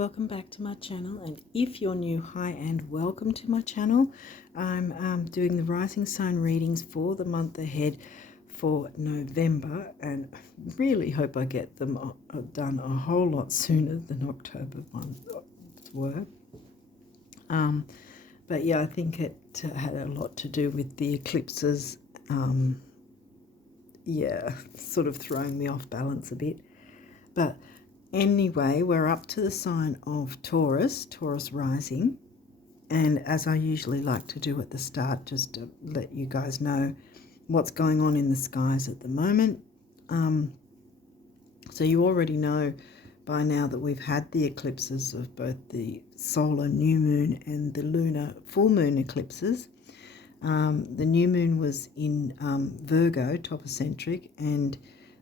welcome back to my channel, and if you're new, hi and welcome to my channel. I'm doing the rising sign readings for the month ahead for November, and really hope I get them done a whole lot sooner than October ones were. But yeah, I think it had a lot to do with the eclipses, sort of throwing me off balance a bit. But anyway, we're up to the sign of Taurus rising. And as I usually like to do at the start, just to let you guys know what's going on in the skies at the moment. So you already know by now that we've had the eclipses of both the solar new moon and the lunar full moon eclipses. The new moon was in Virgo, topocentric, and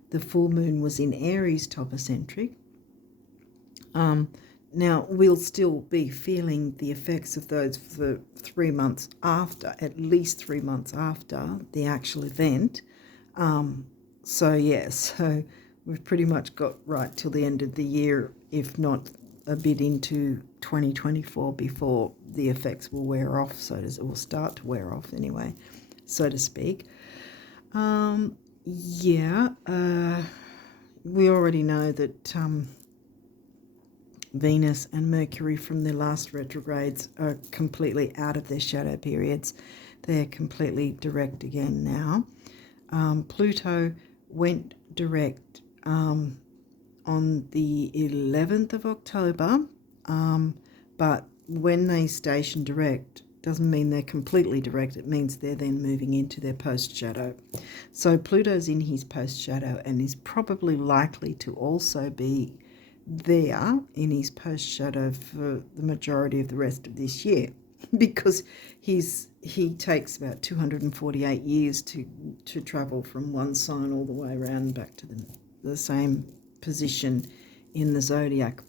the full moon was in Aries, topocentric. Now, we'll still be feeling the effects of those for 3 months after, at least 3 months after the actual event. So we've pretty much got right till the end of the year, if not a bit into 2024, before the effects will wear off, will start to wear off anyway, so to speak. We already know that Venus and Mercury from their last retrogrades are completely out of their shadow periods. They're completely direct again now. Pluto went direct on the 11th of October, but when they station direct, doesn't mean they're completely direct. It means they're then moving into their post-shadow. So Pluto's in his post-shadow and is probably likely to also be there in his post-shadow for the majority of the rest of this year, because he takes about 248 years to travel from one sign all the way around back to the same position in the zodiac.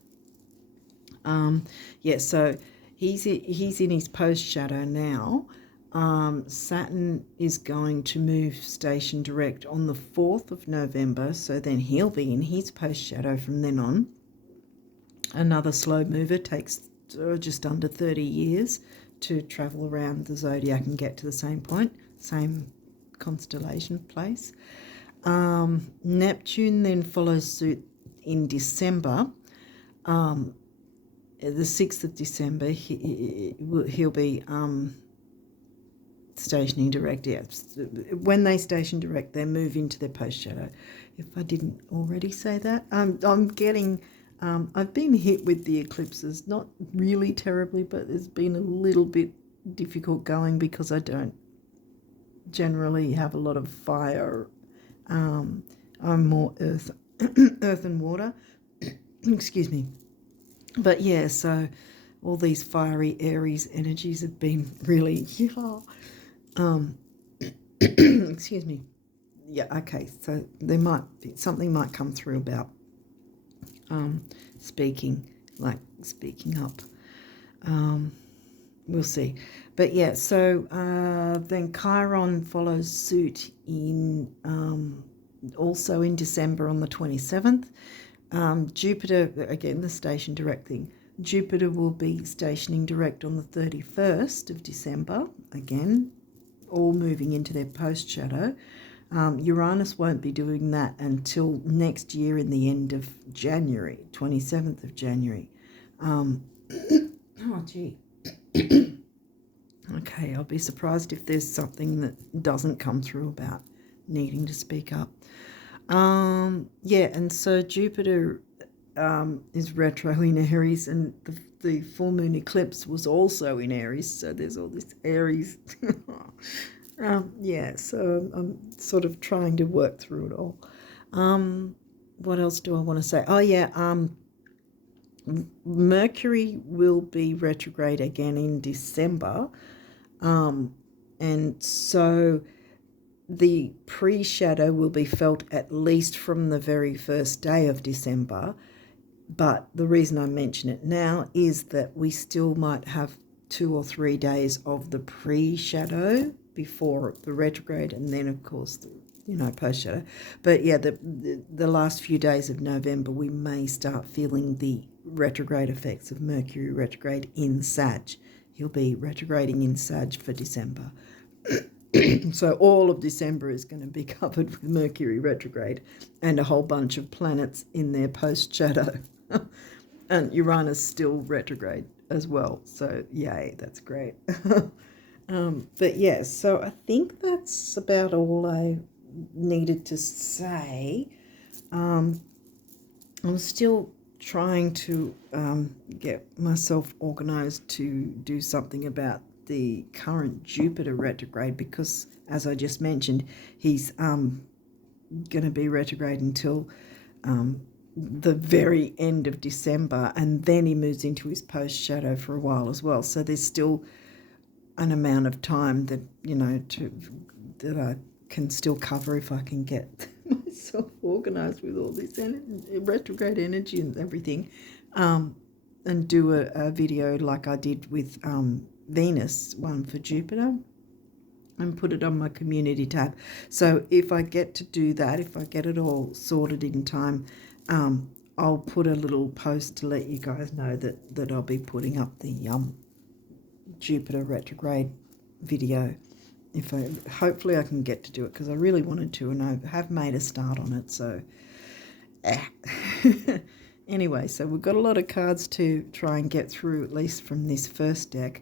So he's in his post-shadow now. Saturn is going to move station direct on the 4th of November, so then he'll be in his post-shadow from then on. Another slow mover takes just under 30 years to travel around the zodiac and get to the same point, same constellation place. Neptune then follows suit in December. The 6th of December, he'll be stationing direct. Yes. When they station direct, they move into their post-shadow. If I didn't already say that, I've been hit with the eclipses, not really terribly, but it's been a little bit difficult going because I don't generally have a lot of fire. I'm more earth, earth and water. Excuse me. But yeah, so all these fiery Aries energies have been really, excuse me. Yeah, okay, so there might be, something might come through about speaking up. We'll see. But yeah, so then Chiron follows suit in also in December on the 27th. Jupiter, again, the station direct thing. Jupiter will be stationing direct on the 31st of December, again, all moving into their post-shadow. Uranus won't be doing that until next year in the end of January, 27th of January. Okay, I'll be surprised if there's something that doesn't come through about needing to speak up. And so Jupiter is retro in Aries, and the full moon eclipse was also in Aries, so there's all this Aries. So I'm sort of trying to work through it all. What else do I want to say? Mercury will be retrograde again in December. And so the pre-shadow will be felt at least from the very first day of December. But the reason I mention it now is that we still might have 2 or 3 days of the pre-shadow before the retrograde, and then of course post shadow. But yeah, the last few days of November, we may start feeling the retrograde effects of Mercury retrograde in Sag. He'll be retrograding in Sag for December. So all of December is going to be covered with Mercury retrograde and a whole bunch of planets in their post shadow. And Uranus still retrograde as well. So yay, that's great. But yeah, so I think that's about all I needed to say. I'm still trying to get myself organized to do something about the current Jupiter retrograde, because as I just mentioned, he's going to be retrograde until the very end of December, and then he moves into his post shadow for a while as well. So there's still an amount of time that that I can still cover if I can get myself organized with all this retrograde energy and everything, and do a video like I did with Venus, one for Jupiter, and put it on my community tab. So if I get to do that, if I get it all sorted in time, I'll put a little post to let you guys know that I'll be putting up the Jupiter retrograde video. Hopefully I can get to do it, because I really wanted to, and I have made a start on it. So anyway, so we've got a lot of cards to try and get through, at least from this first deck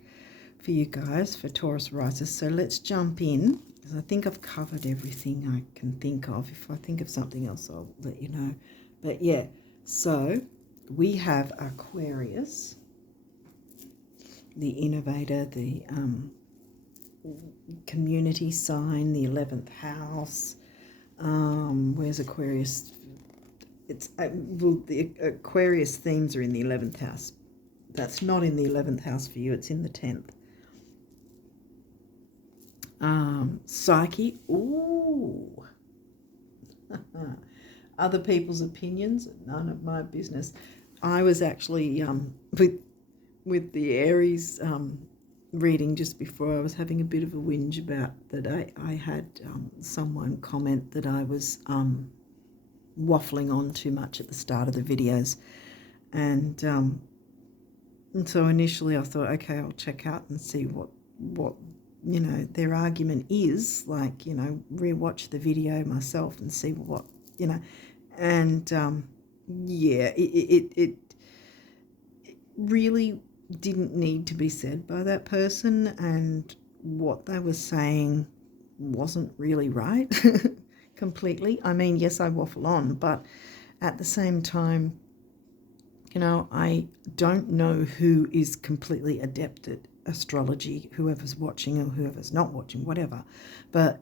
for you guys, for Taurus risers. So let's jump in, because I think I've covered everything I can think of. If I think of something else, I'll let you know. But yeah, so we have Aquarius, the innovator, the community sign, the 11th house. Where's Aquarius? It's the Aquarius themes are in the 11th house. That's not in the 11th house for you. It's in the 10th. Psyche. Ooh. Other people's opinions, none of my business. I was actually with the Aries reading just before, I was having a bit of a whinge about that I had someone comment that I was waffling on too much at the start of the videos, and so initially I thought, okay, I'll check out and see what their argument is, like, rewatch the video myself and see what, and yeah, it really didn't need to be said by that person, and what they were saying wasn't really right completely. I mean, yes, I waffle on, but at the same time, I don't know who is completely adept at astrology, whoever's watching or whoever's not watching, whatever. But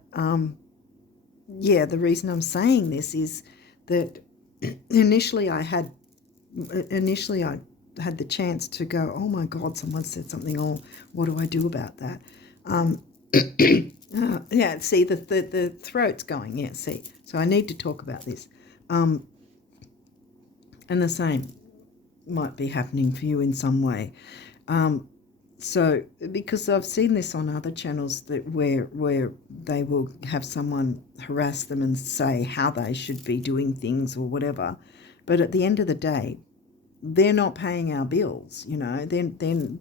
yeah, the reason I'm saying this is that initially I had the chance to go, oh my God, someone said something, or what do I do about that? Yeah, see, the throat's going, yeah, see. So I need to talk about this. And the same might be happening for you in some way. So because I've seen this on other channels that where they will have someone harass them and say how they should be doing things or whatever, but at the end of the day, they're not paying our bills. Then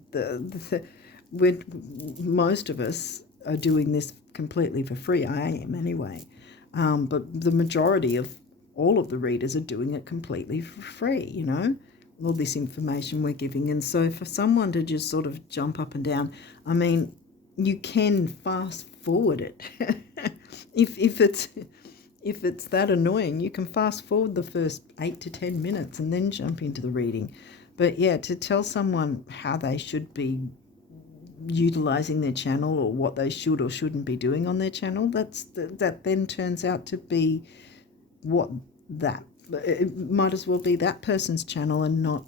most of us are doing this completely for free. I am anyway, but the majority of all of the readers are doing it completely for free. All this information we're giving. And so for someone to just sort of jump up and down, I mean, you can fast forward it. if it's that annoying, you can fast forward the first 8 to 10 minutes and then jump into the reading. But yeah, to tell someone how they should be utilizing their channel, or what they should or shouldn't be doing on their channel, that then turns out to be it might as well be that person's channel and not,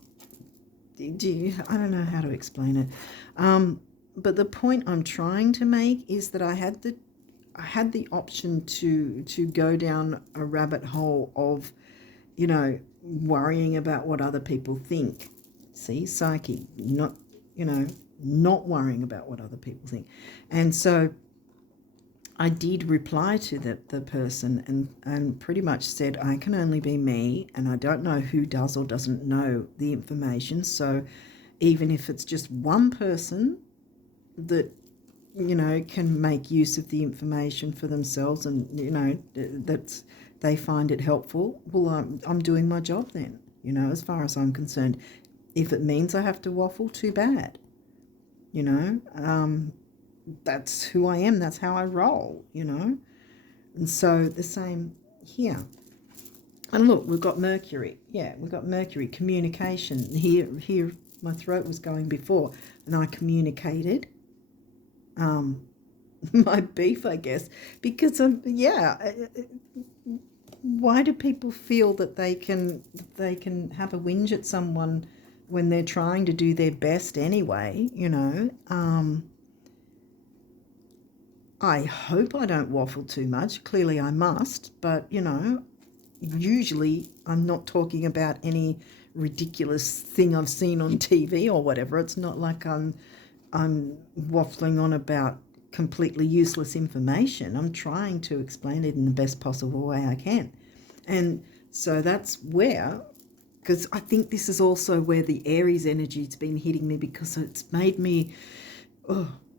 I don't know how to explain it. But the point I'm trying to make is that I had the option to go down a rabbit hole of, worrying about what other people think. See, psyche, not worrying about what other people think. And so I did reply to the person and pretty much said, I can only be me, and I don't know who does or doesn't know the information. So even if it's just one person that, can make use of the information for themselves and, that they find it helpful, well, I'm doing my job then, as far as I'm concerned. If it means I have to waffle, too bad, that's who I am. That's how I roll, And so the same here. And look, we've got Mercury. Yeah, we've got Mercury. Communication. Here, my throat was going before, and I communicated my beef, I guess, because why do people feel that they can have a whinge at someone when they're trying to do their best anyway? I hope I don't waffle too much. Clearly I must, but, usually I'm not talking about any ridiculous thing I've seen on TV or whatever. It's not like I'm waffling on about completely useless information. I'm trying to explain it in the best possible way I can. And so that's where, because I think this is also where the Aries energy's been hitting me, because it's made me,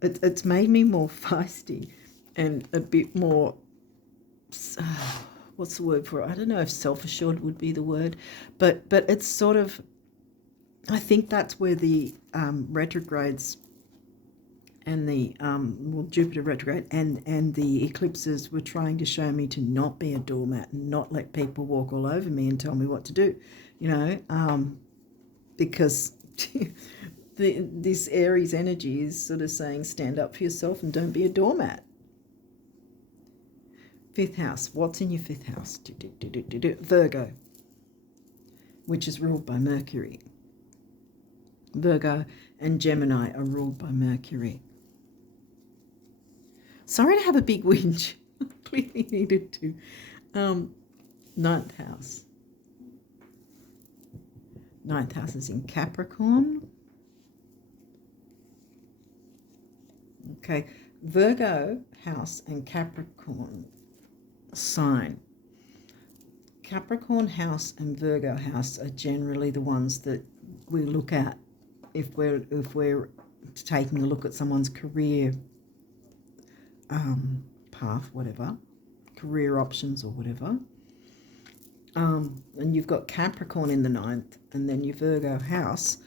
it's made me more feisty and a bit more, what's the word for it? I don't know if self-assured would be the word, but it's sort of, I think that's where the retrogrades and the Jupiter retrograde and the eclipses were trying to show me to not be a doormat and not let people walk all over me and tell me what to do, because this Aries energy is sort of saying stand up for yourself and don't be a doormat. Fifth house. What's in your fifth house? Virgo, which is ruled by Mercury. Virgo and Gemini are ruled by Mercury. Sorry to have a big whinge. Clearly needed to. Ninth house. Ninth house is in Capricorn. Okay, Virgo house and Capricorn sign. Capricorn house and Virgo house are generally the ones that we look at if we're taking a look at someone's career path, whatever, career options or whatever. And you've got Capricorn in the ninth, and then your Virgo house.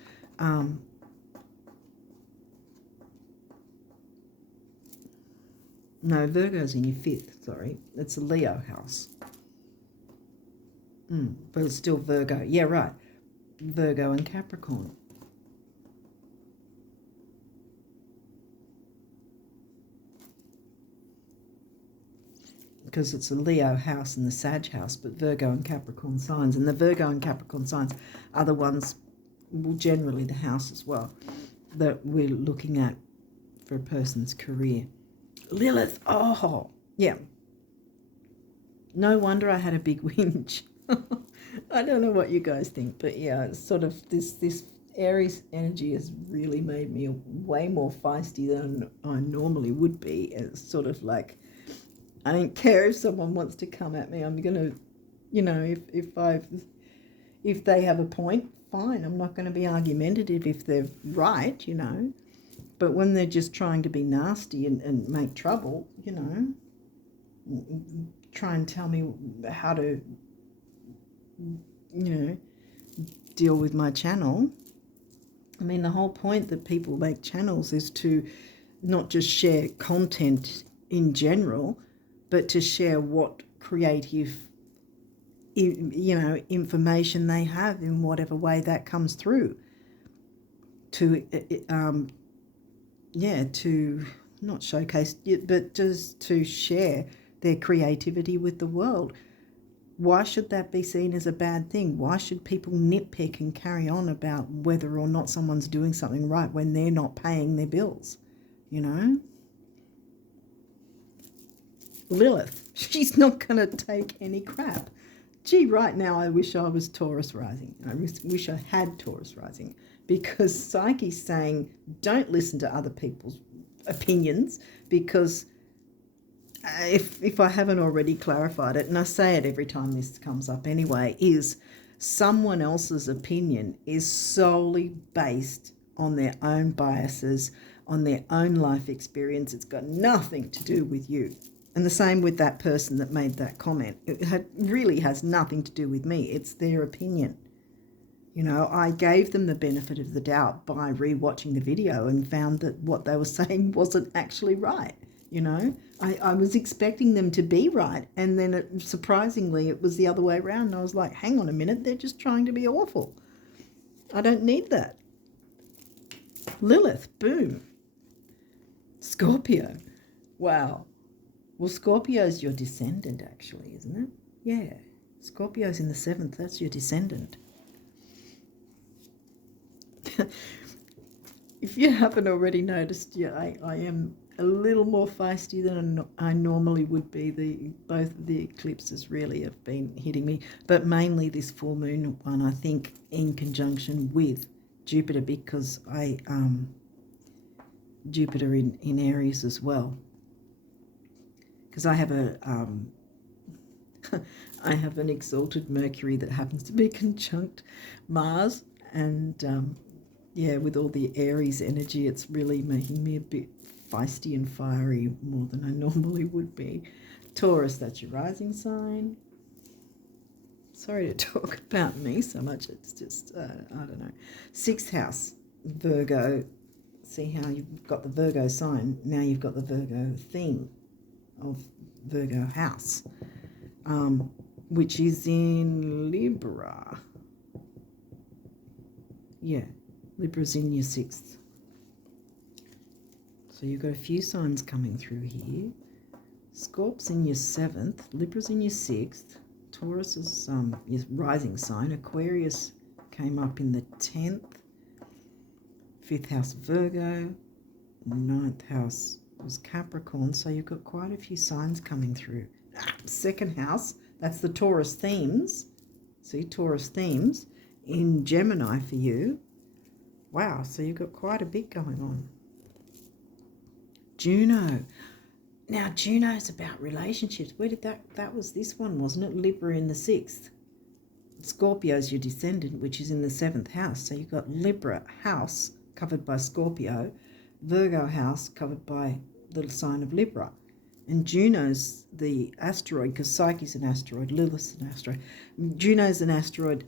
No, Virgo's in your fifth, sorry. It's a Leo house. But it's still Virgo. Yeah, right. Virgo and Capricorn. Because it's a Leo house and the Sag house, but Virgo and Capricorn signs. And the Virgo and Capricorn signs are the ones, well, generally the house as well, that we're looking at for a person's career. Lilith, oh, yeah. No wonder I had a big whinge. I don't know what you guys think, but yeah, it's sort of this Aries energy has really made me way more feisty than I normally would be. It's sort of like, I don't care if someone wants to come at me. I'm gonna, if they have a point, fine. I'm not going to be argumentative if they're right, But when they're just trying to be nasty and make trouble, try and tell me how to, deal with my channel. I mean, the whole point that people make channels is to not just share content in general, but to share what creative, information they have in whatever way that comes through. To not showcase, but just to share their creativity with the world. Why should that be seen as a bad thing? Why should people nitpick and carry on about whether or not someone's doing something right when they're not paying their bills, Lilith, she's not going to take any crap. Gee, right now I wish I was Taurus rising. I wish I had Taurus rising, because Psyche's saying don't listen to other people's opinions, because if I haven't already clarified it, and I say it every time this comes up anyway, is someone else's opinion is solely based on their own biases, on their own life experience. It's got nothing to do with you. And the same with that person that made that comment. It really has nothing to do with me. It's their opinion. You know, I gave them the benefit of the doubt by rewatching the video and found that what they were saying wasn't actually right. You know, I was expecting them to be right. And then surprisingly, it was the other way around. And I was like, hang on a minute, they're just trying to be awful. I don't need that. Lilith, boom. Scorpio, wow. Well, Scorpio's your descendant, actually, isn't it? Yeah, Scorpio's in the 7th. That's your descendant. If you haven't already noticed, yeah, I am a little more feisty than I normally would be. Both of the eclipses really have been hitting me, but mainly this full moon one, I think, in conjunction with Jupiter, because Jupiter in Aries as well. Because I have I have an exalted Mercury that happens to be conjunct Mars, and yeah, with all the Aries energy, it's really making me a bit feisty and fiery, more than I normally would be. Taurus, that's your rising sign. Sorry to talk about me so much. It's just, I don't know. 6th house, Virgo. See how you've got the Virgo sign. Now you've got the Virgo theme of Virgo house, which is in Libra. Yeah, Libra's in your 6th. So you've got a few signs coming through here. Scorp's in your 7th, Libra's in your 6th, Taurus is your rising sign, Aquarius came up in the 10th, 5th house Virgo, 9th house was Capricorn, so you've got quite a few signs coming through. 2nd house, that's the Taurus themes. See, Taurus themes in Gemini for you. Wow, so you've got quite a bit going on. Juno. Now, Juno's about relationships. Where did that was this one, wasn't it? Libra in the 6th. Scorpio's your descendant, which is in the 7th house. So you've got Libra house covered by Scorpio, Virgo house covered by the sign of Libra. And Juno's the asteroid, because Psyche's an asteroid, Lilith's an asteroid. Juno's an asteroid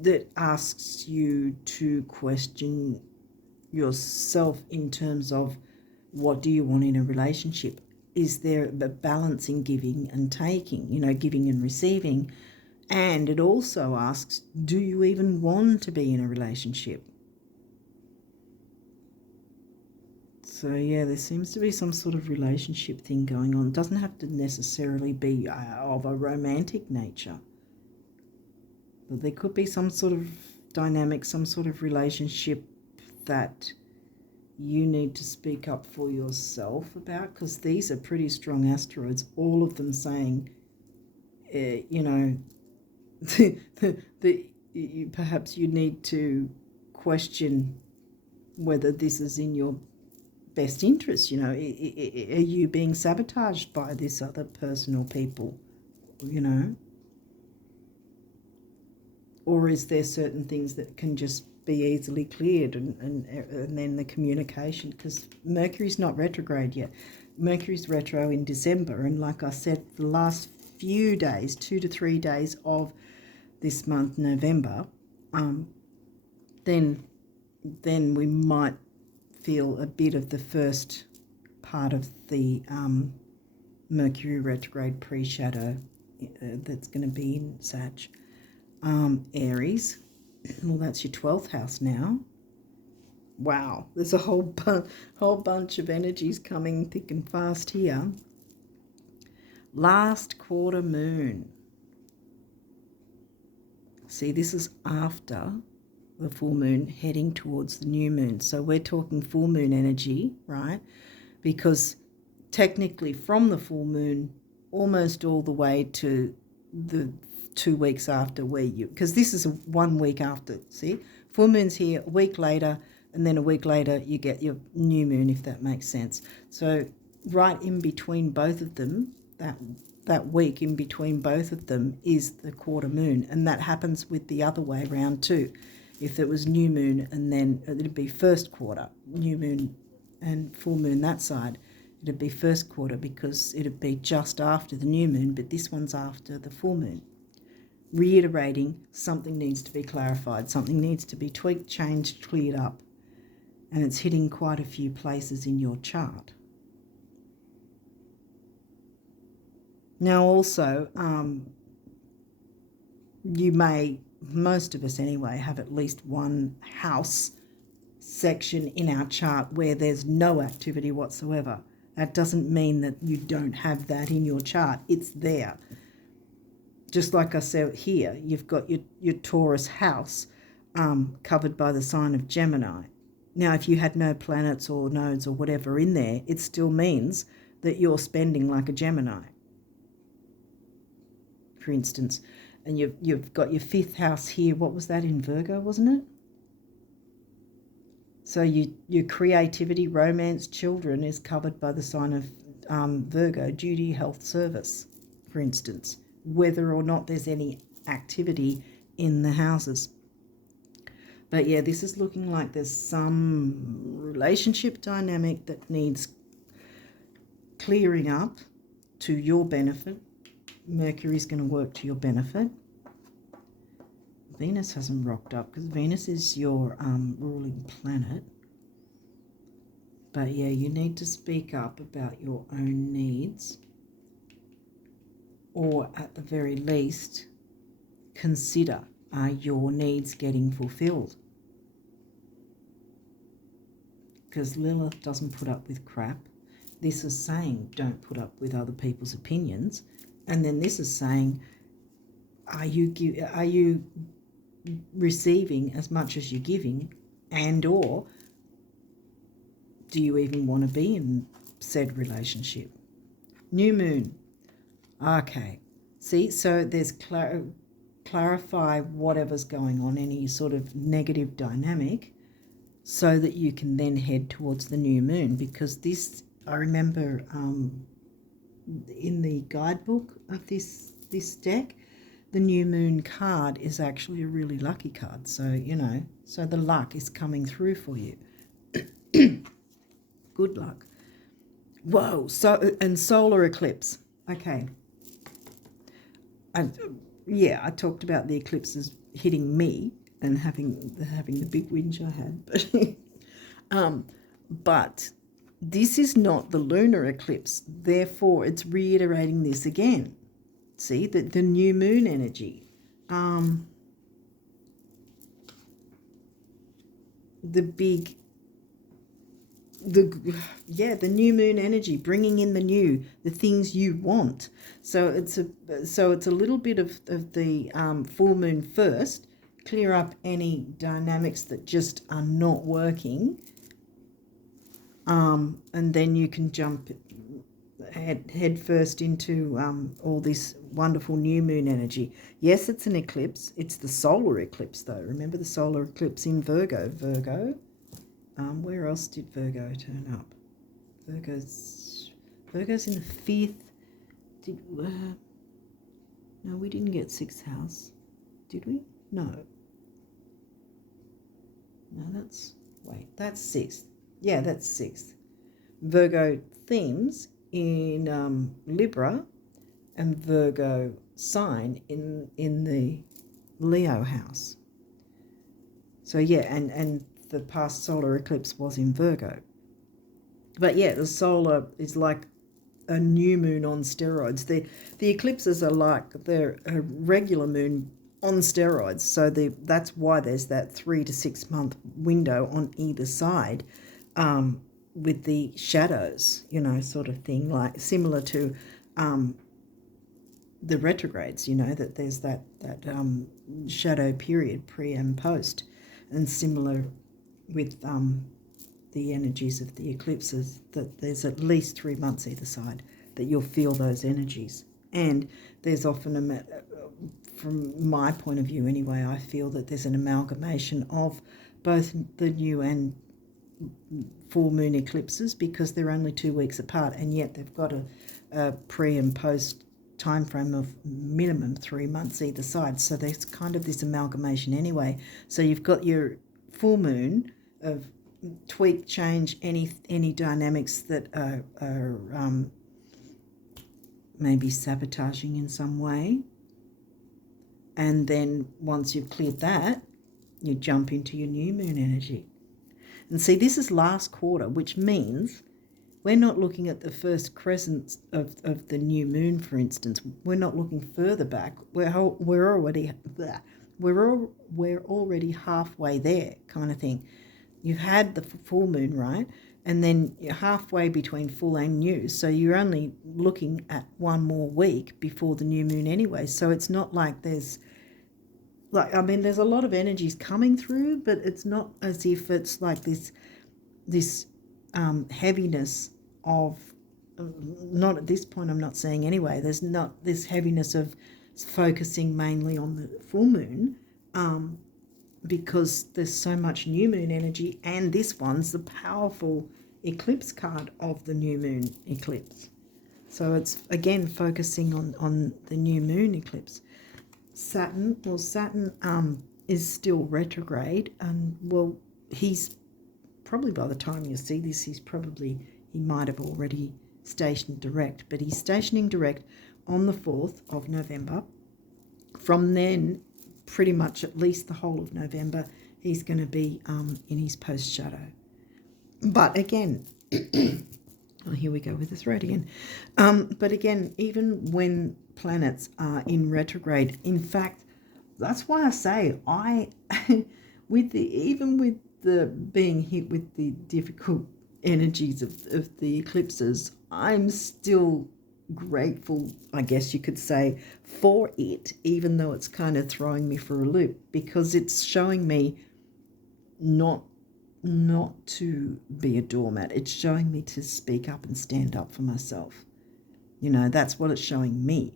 that asks you to question yourself in terms of what do you want in a relationship? Is there a balance in giving and taking, you know, giving and receiving? And it also asks, do you even want to be in a relationship? So, yeah, there seems to be some sort of relationship thing going on. It doesn't have to necessarily be of a romantic nature. But there could be some sort of dynamic, some sort of relationship that you need to speak up for yourself about, because these are pretty strong asteroids, all of them saying, you know, perhaps you need to question whether this is in your best interest. You know, are you being sabotaged by this other person or people, you know? Or is there certain things that can just be easily cleared, and then the communication, because Mercury's not retrograde yet. Mercury's retro in December, and like I said, the last few days, 2 to 3 days of this month, November, then we might feel a bit of the first part of the Mercury retrograde pre-shadow that's going to be in Sag. Aries, well, that's your 12th house now. Wow, there's a whole bunch of energies coming thick and fast here. Last quarter moon. See, this is after the full moon, heading towards the new moon. So we're talking full moon energy, right? Because technically from the full moon almost all the way to the 2 weeks after, where you, because this is 1 week after, see, full moon's here, a week later, and then a week later you get your new moon, if that makes sense. So right in between both of them, that week in between both of them is the quarter moon, and that happens with the other way around too. If it was new moon and then it'd be first quarter, new moon and full moon that side, it'd be first quarter because it'd be just after the new moon, but this one's after the full moon. Reiterating, something needs to be clarified, something needs to be tweaked, changed, cleared up, and it's hitting quite a few places in your chart. Now also, you may, most of us anyway, have at least one house section in our chart where there's no activity whatsoever. That doesn't mean that you don't have that in your chart. It's there. Just like I said here, you've got your Taurus house covered by the sign of Gemini. Now, if you had no planets or nodes or whatever in there, it still means that you're spending like a Gemini, for instance. And you've got your 5th house here. What was that in Virgo, wasn't it? So your creativity, romance, children is covered by the sign of Virgo, duty, health, service, for instance, whether or not there's any activity in the houses. But yeah, this is looking like there's some relationship dynamic that needs clearing up to your benefit. Mercury's going to work to your benefit. Venus hasn't rocked up because Venus is your ruling planet. But yeah, you need to speak up about your own needs, or at the very least, consider, are your needs getting fulfilled? Because Lilith doesn't put up with crap. This is saying don't put up with other people's opinions. And then this is saying, are you receiving as much as you're giving, and or do you even want to be in said relationship? New moon. Okay. See, so there's clarify whatever's going on, any sort of negative dynamic, so that you can then head towards the new moon. Because this, I remember in the guidebook of this deck, the new moon card is actually a really lucky card. So, you know, so the luck is coming through for you. Good luck. Whoa. So, and solar eclipse. Okay. I talked about the eclipses hitting me and having the big whinge I had. But this is not the lunar eclipse. Therefore, it's reiterating this again. See, the new moon energy. The new moon energy, bringing in the things you want. So it's a little bit of the full moon first, clear up any dynamics that just are not working, and then you can jump head first into all this wonderful new moon energy. Yes, it's an eclipse. It's the solar eclipse, though. Remember the solar eclipse in Virgo. Where else did Virgo turn up? Virgo's in the 5th. No, we didn't get 6th house, did we? No, that's 6th. Yeah, that's 6th. Virgo themes in Libra, and Virgo sign in the Leo house. So yeah, and the past solar eclipse was in Virgo. But yeah, the solar is like a new moon on steroids. The eclipses are like they're a regular moon on steroids. So that's why there's that 3 to 6 month window on either side, with the shadows, you know, sort of thing, like similar to the retrogrades, you know, that there's that shadow period pre and post, and similar with the energies of the eclipses, that there's at least 3 months either side that you'll feel those energies. And there's often, from my point of view anyway, I feel that there's an amalgamation of both the new and full moon eclipses because they're only 2 weeks apart, and yet they've got a pre and post time frame of minimum 3 months either side. So there's kind of this amalgamation anyway. So you've got your full moon of tweak, change any dynamics that are maybe sabotaging in some way. And then once you've cleared that, you jump into your new moon energy. And see, this is last quarter, which means we're not looking at the first crescent of the new moon, for instance. We're not looking further back. We're already halfway there, kind of thing. You've had the full moon, right? And then you're halfway between full and new. So you're only looking at one more week before the new moon anyway. So it's not like there's a lot of energies coming through, but it's not as if it's like this heaviness of, not at this point I'm not saying anyway, there's not this heaviness of focusing mainly on the full moon, because there's so much new moon energy, and this one's the powerful eclipse card of the new moon eclipse. So it's again focusing on the new moon eclipse. Saturn is still retrograde, and well, he's probably, by the time you see this, he might have already stationed direct, but he's stationing direct on the 4th of November. From then, pretty much at least the whole of November, he's going to be in his post shadow. But again, oh, here we go with the throat again. But again, even when planets are in retrograde, in fact, that's why I say even with the being hit with the difficult energies of the eclipses, I'm still grateful, I guess you could say, for it, even though it's kind of throwing me for a loop, because it's showing me not to be a doormat. It's showing me to speak up and stand up for myself. You know, that's what it's showing me.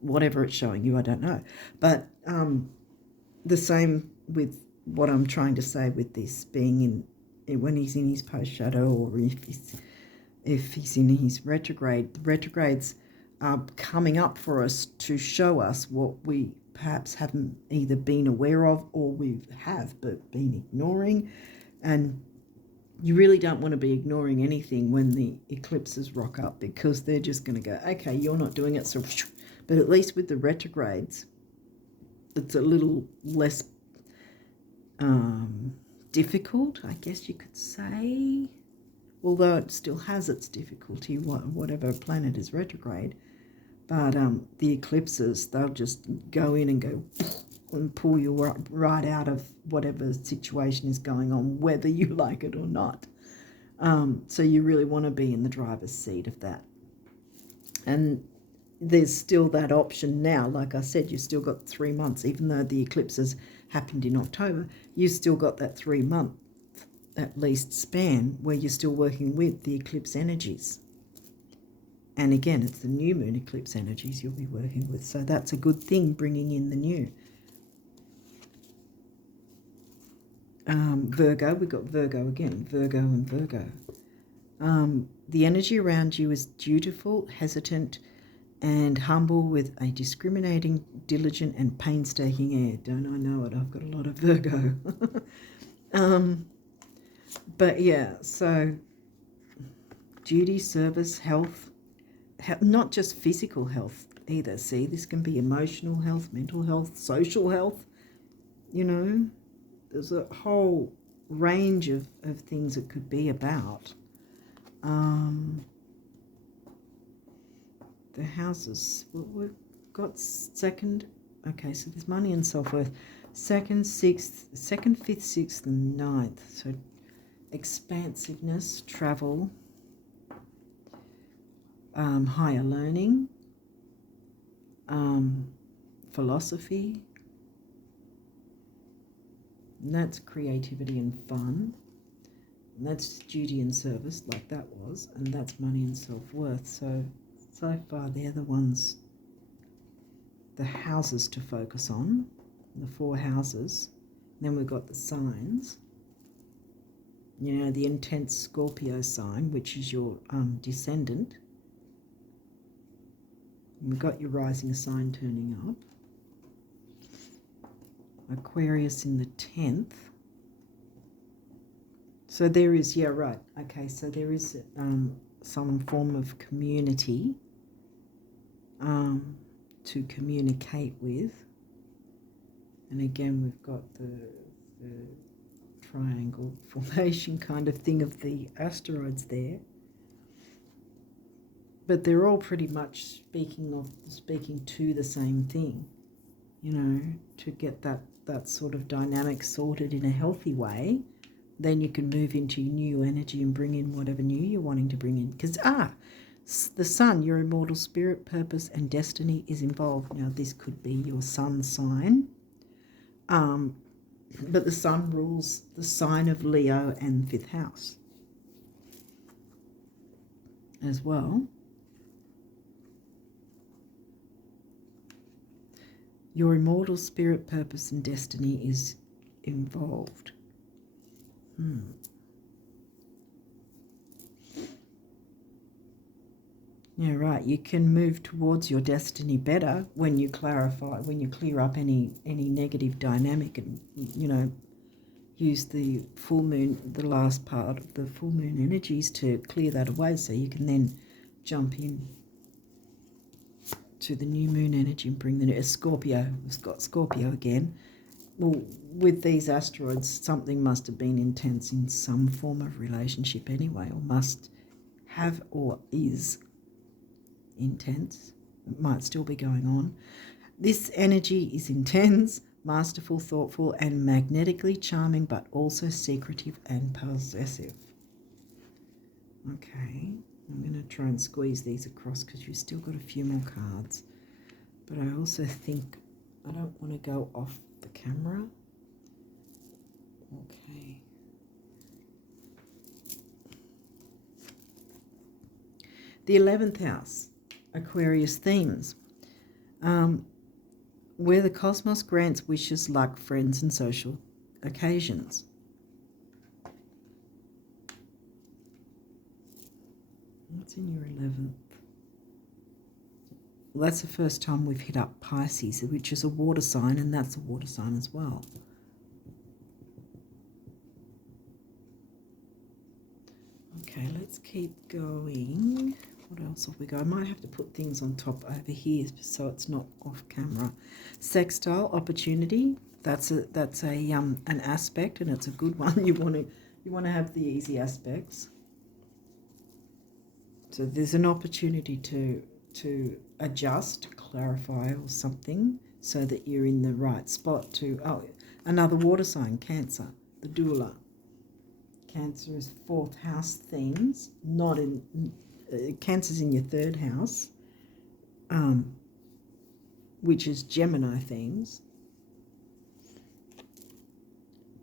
Whatever it's showing you, I don't know. But the same with what I'm trying to say with this being when he's in his post shadow, or if he's in his retrograde. The retrogrades are coming up for us to show us what we perhaps haven't either been aware of, or we have but been ignoring. And you really don't want to be ignoring anything when the eclipses rock up, because they're just going to go, okay, you're not doing it, so. But at least with the retrogrades, it's a little less difficult, I guess you could say, although it still has its difficulty, whatever planet is retrograde. But the eclipses, they'll just go in and go and pull you right out of whatever situation is going on, whether you like it or not. So you really want to be in the driver's seat of that. And there's still that option now. Like I said, you've still got 3 months, even though the eclipses happened in October, you've still got that 3 month at least span where you're still working with the eclipse energies. And again, it's the new moon eclipse energies you'll be working with. So that's a good thing, bringing in the new. Virgo, we've got Virgo again, Virgo and Virgo. The energy around you is dutiful, hesitant, and humble, with a discriminating, diligent, and painstaking air. Don't I know it? I've got a lot of Virgo. But yeah, so duty, service, health, not just physical health either. See, this can be emotional health, mental health, social health. You know, there's a whole range of things it could be about. The houses, we've got second, okay, so there's money and self-worth, second, 5th, 6th and 9th. So expansiveness, travel, higher learning, philosophy, and that's creativity and fun, and that's duty and service, like that was, and that's money and self-worth. So far they're the ones, the houses to focus on, the 4 houses. And then we've got the signs. You know, the intense Scorpio sign, which is your descendant. And we've got your rising sign turning up. Aquarius in the 10th. So there is, yeah, right. Okay, so there is some form of community to communicate with. And again, we've got the triangle formation kind of thing of the asteroids there. But they're all pretty much speaking to the same thing, you know, to get that sort of dynamic sorted in a healthy way. Then you can move into your new energy and bring in whatever new you're wanting to bring in. Because, the sun, your immortal spirit, purpose, and destiny is involved. Now, this could be your sun sign. But the sun rules the sign of Leo and 5th house as well. Your immortal spirit, purpose, and destiny is involved. Yeah, right. You can move towards your destiny better when you clarify, when you clear up any negative dynamic and, you know, use the full moon, the last part of the full moon energies to clear that away, so you can then jump in to the new moon energy and bring the Scorpio. We've got Scorpio again. Well, with these asteroids, something must have been intense in some form of relationship anyway, or must have, or is intense. It might still be going on. This energy is intense, masterful, thoughtful, and magnetically charming, but also secretive and possessive. Okay, I'm going to try and squeeze these across because you've still got a few more cards. But I also think I don't want to go off the camera. Okay. The 11th house, Aquarius themes. Where the cosmos grants wishes, luck, friends, and social occasions. What's in your 11th? Well, that's the first time we've hit up Pisces, which is a water sign, and that's a water sign as well. Okay, let's keep going. What else have we got? I might have to put things on top over here so it's not off camera. Sextile, opportunity. That's an aspect, and it's a good one. You want to have the easy aspects. So there's an opportunity to adjust, clarify, or something, so that you're in the right spot to. Oh, another water sign, Cancer, the doula. Cancer is 4th house themes, not in. Cancer's in your 3rd house, which is Gemini themes.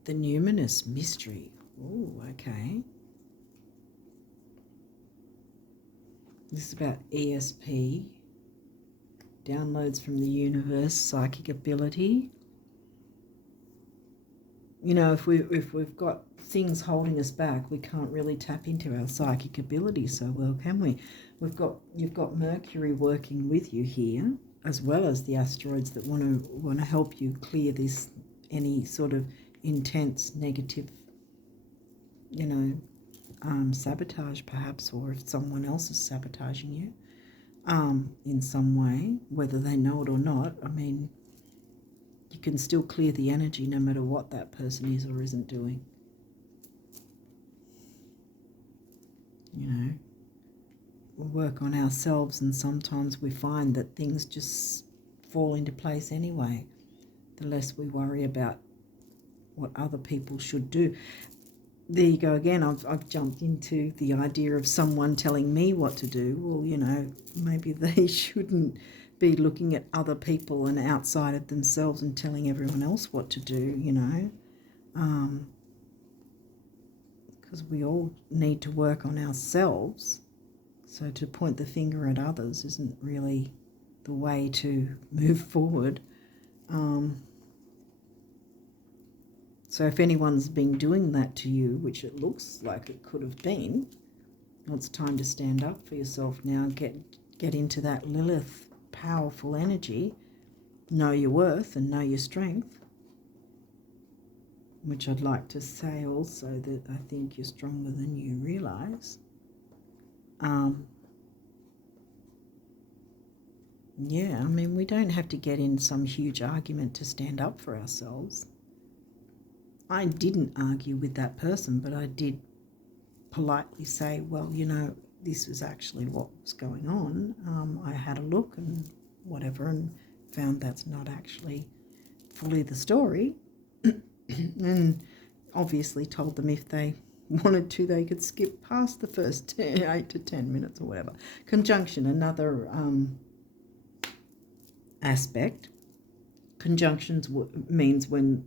The numinous mystery. Oh, okay. This is about ESP, downloads from the universe, psychic ability. You know, if we've got things holding us back, we can't really tap into our psychic ability so well, can we? You've got Mercury working with you here, as well as the asteroids that want to help you clear this, any sort of intense negative, you know, sabotage perhaps, or if someone else is sabotaging you in some way, whether they know it or not. I mean, you can still clear the energy no matter what that person is or isn't doing. You know, we work on ourselves, and sometimes we find that things just fall into place anyway, the less we worry about what other people should do. There you go again. I've jumped into the idea of someone telling me what to do. Well, you know, maybe they shouldn't be looking at other people and outside of themselves and telling everyone else what to do, you know. Because we all need to work on ourselves. So to point the finger at others isn't really the way to move forward. So if anyone's been doing that to you, which it looks like it could have been, well, it's time to stand up for yourself now. Get into that Lilith powerful energy. Know your worth and know your strength. Which I'd like to say also that I think you're stronger than you realise. Yeah, I mean, we don't have to get in some huge argument to stand up for ourselves. I didn't argue with that person, but I did politely say, well, you know, this was actually what was going on. I had a look and whatever and found that's not actually fully the story. And obviously told them if they wanted to, they could skip past the first 8 to 10 minutes or whatever. Conjunction, another aspect. Conjunctions means when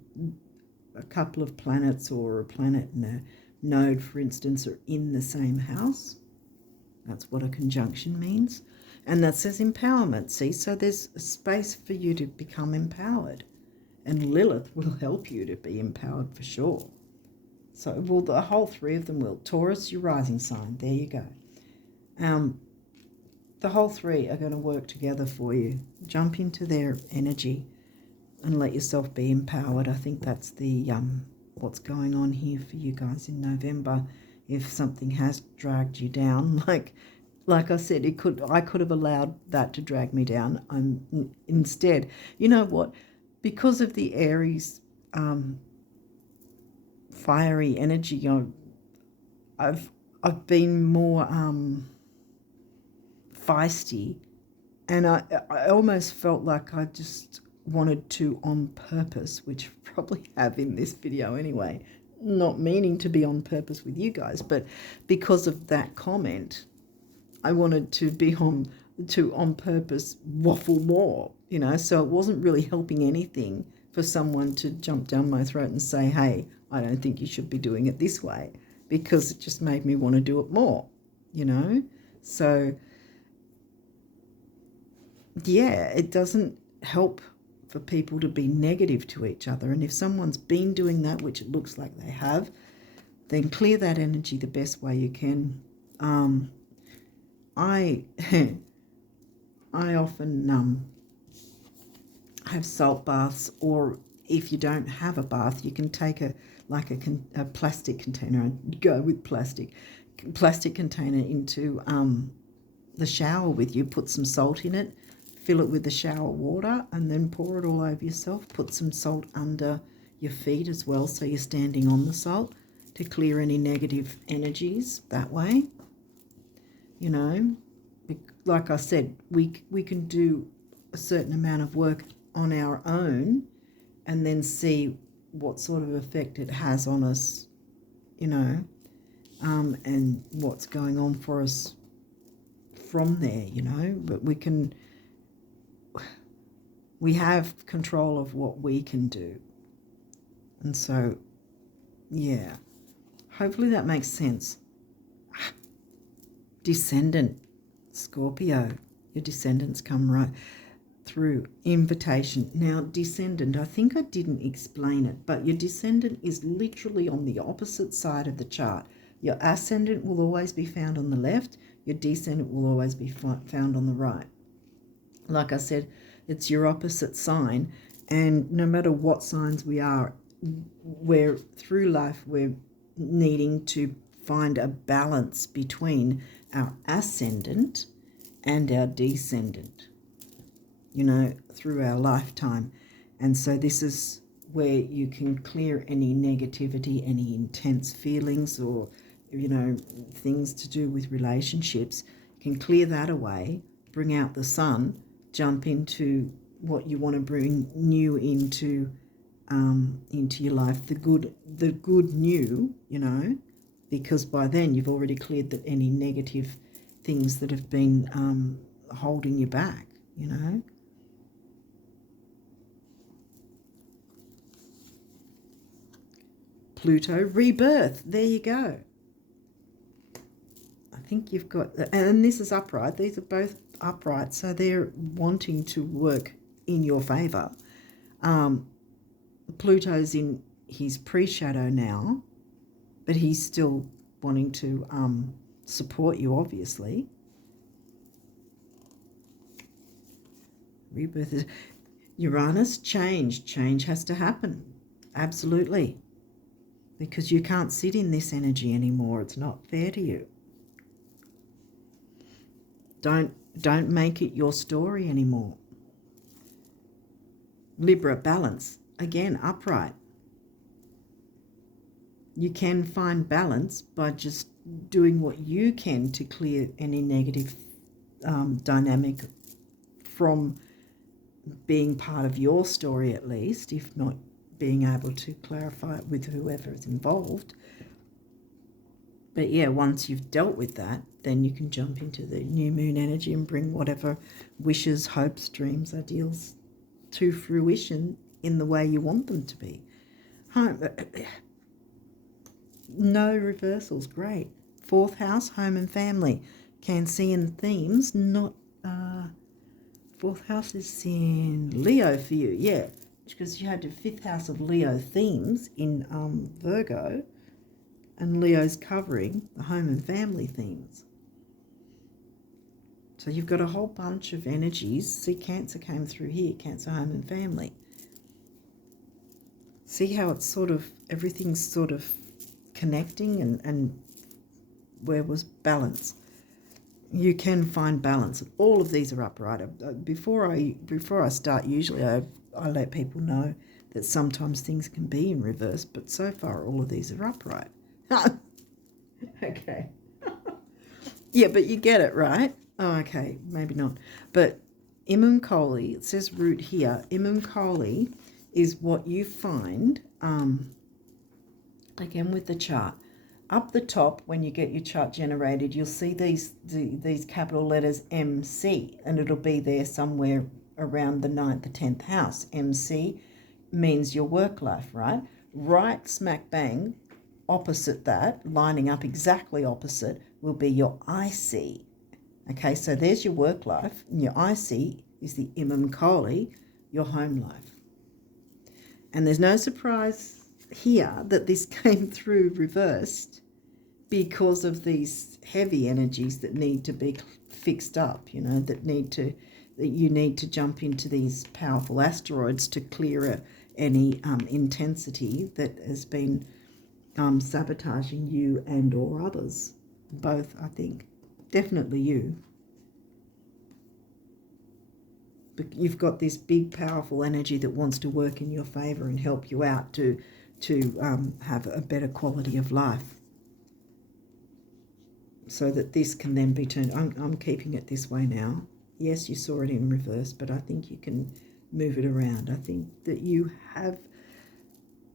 a couple of planets or a planet and a node, for instance, are in the same house. That's what a conjunction means. And that says empowerment, see? So there's a space for you to become empowered. And Lilith will help you to be empowered for sure. So, well, the whole three of them will. Taurus, your rising sign. There you go. The whole three are going to work together for you. Jump into their energy and let yourself be empowered. I think that's the what's going on here for you guys in November. If something has dragged you down, like I said, I could have allowed that to drag me down. Instead, you know what? Because of the Aries fiery energy, I've been more feisty, and I almost felt like I just wanted to on purpose, which I probably have in this video anyway, not meaning to be on purpose with you guys, but because of that comment, I wanted to be on purpose waffle more, you know, so it wasn't really helping anything for someone to jump down my throat and say, hey, I don't think you should be doing it this way, because it just made me want to do it more, you know. So yeah, it doesn't help for people to be negative to each other. And if someone's been doing that, which it looks like they have, then clear that energy the best way you can. I often have salt baths, or if you don't have a bath, you can take a plastic container, and go with plastic container into the shower with you, put some salt in it, fill it with the shower water, and then pour it all over yourself. Put some salt under your feet as well, so you're standing on the salt, to clear any negative energies that way. You know, like I said, we can do a certain amount of work on our own and then see what sort of effect it has on us, you know, and what's going on for us from there, you know. But we have control of what we can do. And so, yeah, hopefully that makes sense. Descendant, Scorpio, your descendants come right through. Invitation. Now, descendant, I think I didn't explain it, but your descendant is literally on the opposite side of the chart. Your ascendant will always be found on the left. Your descendant will always be found on the right. Like I said, it's your opposite sign, and no matter what signs we are, we're through life, we're needing to find a balance between our ascendant and our descendant, you know, through our lifetime. And so this is where you can clear any negativity, any intense feelings, or, you know, things to do with relationships. You can clear that away, bring out the sun, jump into what you want to bring new into your life, the good new, you know, because by then you've already cleared any negative things that have been holding you back, you know. Pluto, rebirth. There you go. I think you've got, and this is upright. These are both upright, so they're wanting to work in your favour. Pluto's in he's pre-shadow now, but he's still wanting to support you, obviously. Rebirth is Uranus, change. Change has to happen. Absolutely. Because you can't sit in this energy anymore. It's not fair to you. Don't make it your story anymore. Libra, balance. Again, upright. You can find balance by just doing what you can to clear any negative dynamic from being part of your story, at least, if not being able to clarify it with whoever is involved. But yeah, once you've dealt with that, then you can jump into the new moon energy and bring whatever wishes, hopes, dreams, ideals to fruition in the way you want them to be. No reversals, great. Fourth house, home and family. Cancerian themes, not... fourth house is in Leo for you, yeah. Because you had the fifth house of Leo themes in Virgo, and Leo's covering the home and family themes. So you've got a whole bunch of energies. See, Cancer came through here, Cancer, home and family. See how it's sort of, everything's sort of connecting, and where was balance? You can find balance. All of these are upright. Before I start, usually I let people know that sometimes things can be in reverse, but so far all of these are upright. Okay. Yeah, but you get it, right? Oh, okay, maybe not. But Imam Koli, it says root here. Imam Koli is what you find, again with the chart. Up the top, when you get your chart generated, you'll see these capital letters MC, and it'll be there somewhere around the 9th or 10th house. MC means your work life, right? Right smack bang opposite that, lining up exactly opposite, will be your IC. Okay, so there's your work life, and your IC is the Imam Koli, your home life. And there's no surprise here that this came through reversed because of these heavy energies that need to be fixed up, you know, that you need to jump into these powerful asteroids to clear any intensity that has been sabotaging you and or others. Both, I think. Definitely you. But you've got this big, powerful energy that wants to work in your favour and help you out to have a better quality of life. So that this can then be turned... I'm keeping it this way now. Yes, you saw it in reverse, but I think you can move it around. I think that you have...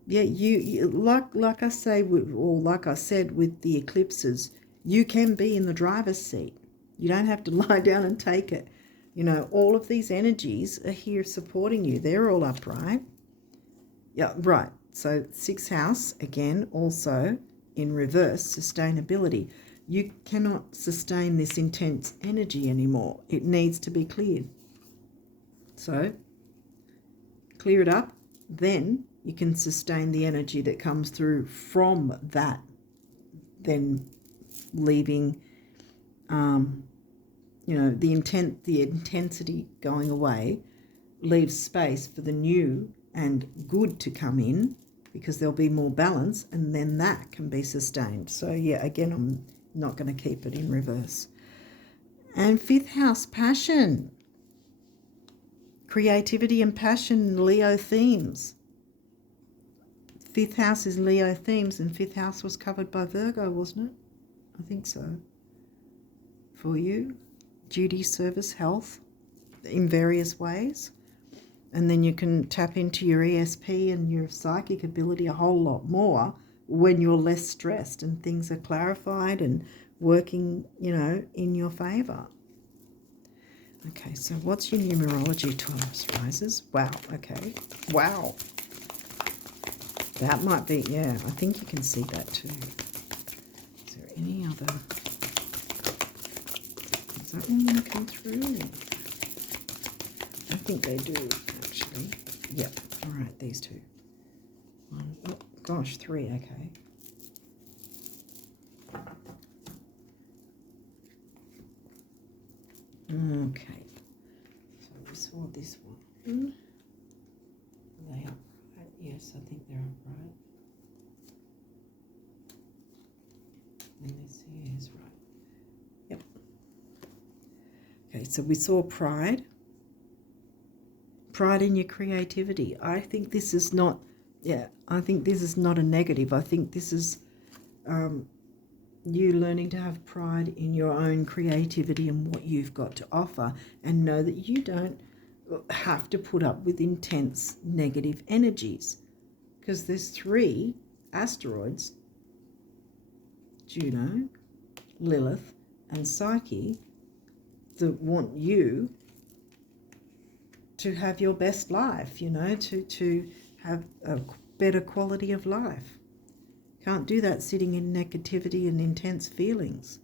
Yeah, you like I say, or like I said with the eclipses, you can be in the driver's seat. You don't have to lie down and take it. You know, all of these energies are here supporting you. They're all upright. Yeah, right. So 6th house, again, also in reverse, sustainability. You cannot sustain this intense energy anymore. It needs to be cleared. So clear it up, then you can sustain the energy that comes through from that, then leaving, you know, the intensity going away, leaves space for the new and good to come in, because there'll be more balance, and then that can be sustained. So yeah, again, I'm not going to keep it in reverse. And 5th house, passion, creativity and passion, Leo themes. 5th house is Leo themes, and 5th house was covered by Virgo, wasn't it? I think so. For you, duty, service, health, in various ways. And then you can tap into your ESP and your psychic ability a whole lot more when you're less stressed and things are clarified and working, you know, in your favour. Okay, so what's your numerology, Taurus risers? Wow, okay. Wow. That might be, yeah, I think you can see that too. Is there any other? Is that one going to come through? I think they do, actually. Yep, all right, these two. one. Oh, gosh, 3, okay. Okay. So we saw this one. Are they upright? Yes, I think they're upright. And this here is right. Yep. Okay, so we saw pride. Pride in your creativity. I think this is not, I think this is not a negative. I think this is you learning to have pride in your own creativity and what you've got to offer, and know that you don't have to put up with intense negative energies, because there's 3 asteroids, Juno, Lilith and Psyche, that want you to have your best life, you know, to have a better quality of life. Can't do that sitting in negativity and intense feelings.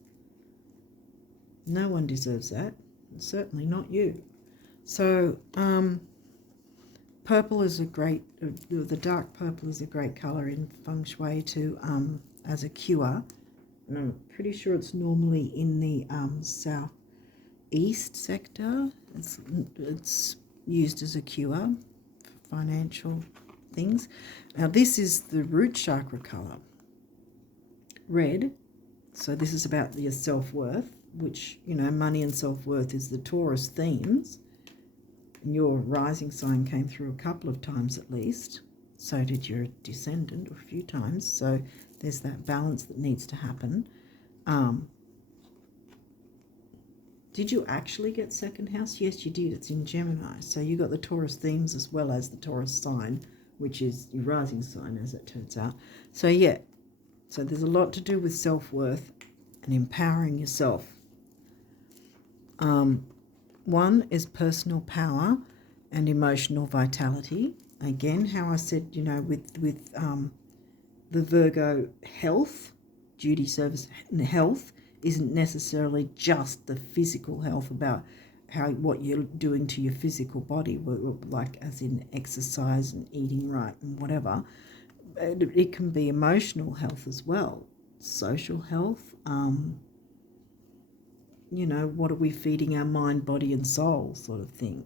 No one deserves that, certainly not you. So purple is a great, the dark purple is a great colour in feng shui to as a cure. And I'm pretty sure it's normally in the southeast sector. It's used as a cure for financial things. Now this is the root chakra colour, red. So this is about your self-worth, which, you know, money and self-worth is the Taurus themes. And your rising sign came through a couple of times at least. So did your descendant, a few times. So there's that balance that needs to happen. Did you actually get second house? Yes, you did. It's in Gemini. So you got the Taurus themes as well as the Taurus sign, which is your rising sign, as it turns out. So yeah, so there's a lot to do with self-worth and empowering yourself. 1 is personal power and emotional vitality. Again, how I said, you know, with the Virgo health, duty, service, and health isn't necessarily just the physical health about what you're doing to your physical body, like as in exercise and eating right and whatever. It can be emotional health as well, social health. You know, what are we feeding our mind, body and soul sort of thing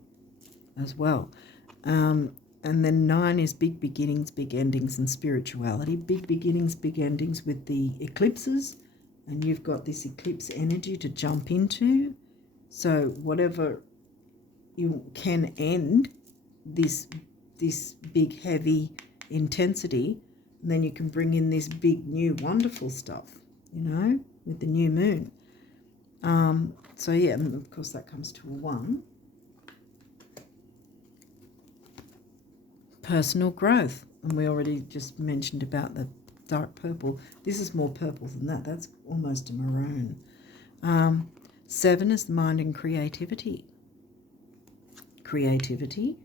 as well. And then 9 is big beginnings, big endings and spirituality. Big beginnings, big endings with the eclipses, and you've got this eclipse energy to jump into. So whatever you can end this big heavy intensity, and then you can bring in this big new wonderful stuff, you know, with the new moon. So yeah, and of course that comes to a 1. Personal growth, and we already just mentioned about the dark purple. This is more purple than that. That's almost a maroon. 7 is the mind and creativity. Creativity,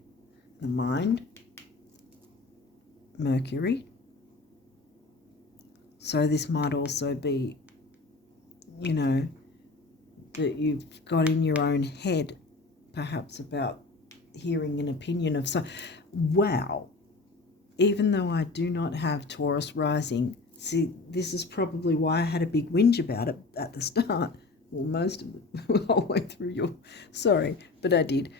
the mind, Mercury. So this might also be, you know, that you've got in your own head perhaps about hearing an opinion of some. Wow, even though I do not have Taurus rising, see, this is probably why I had a big whinge about it at the start. Well, most of it, the whole way through your, sorry, but I did.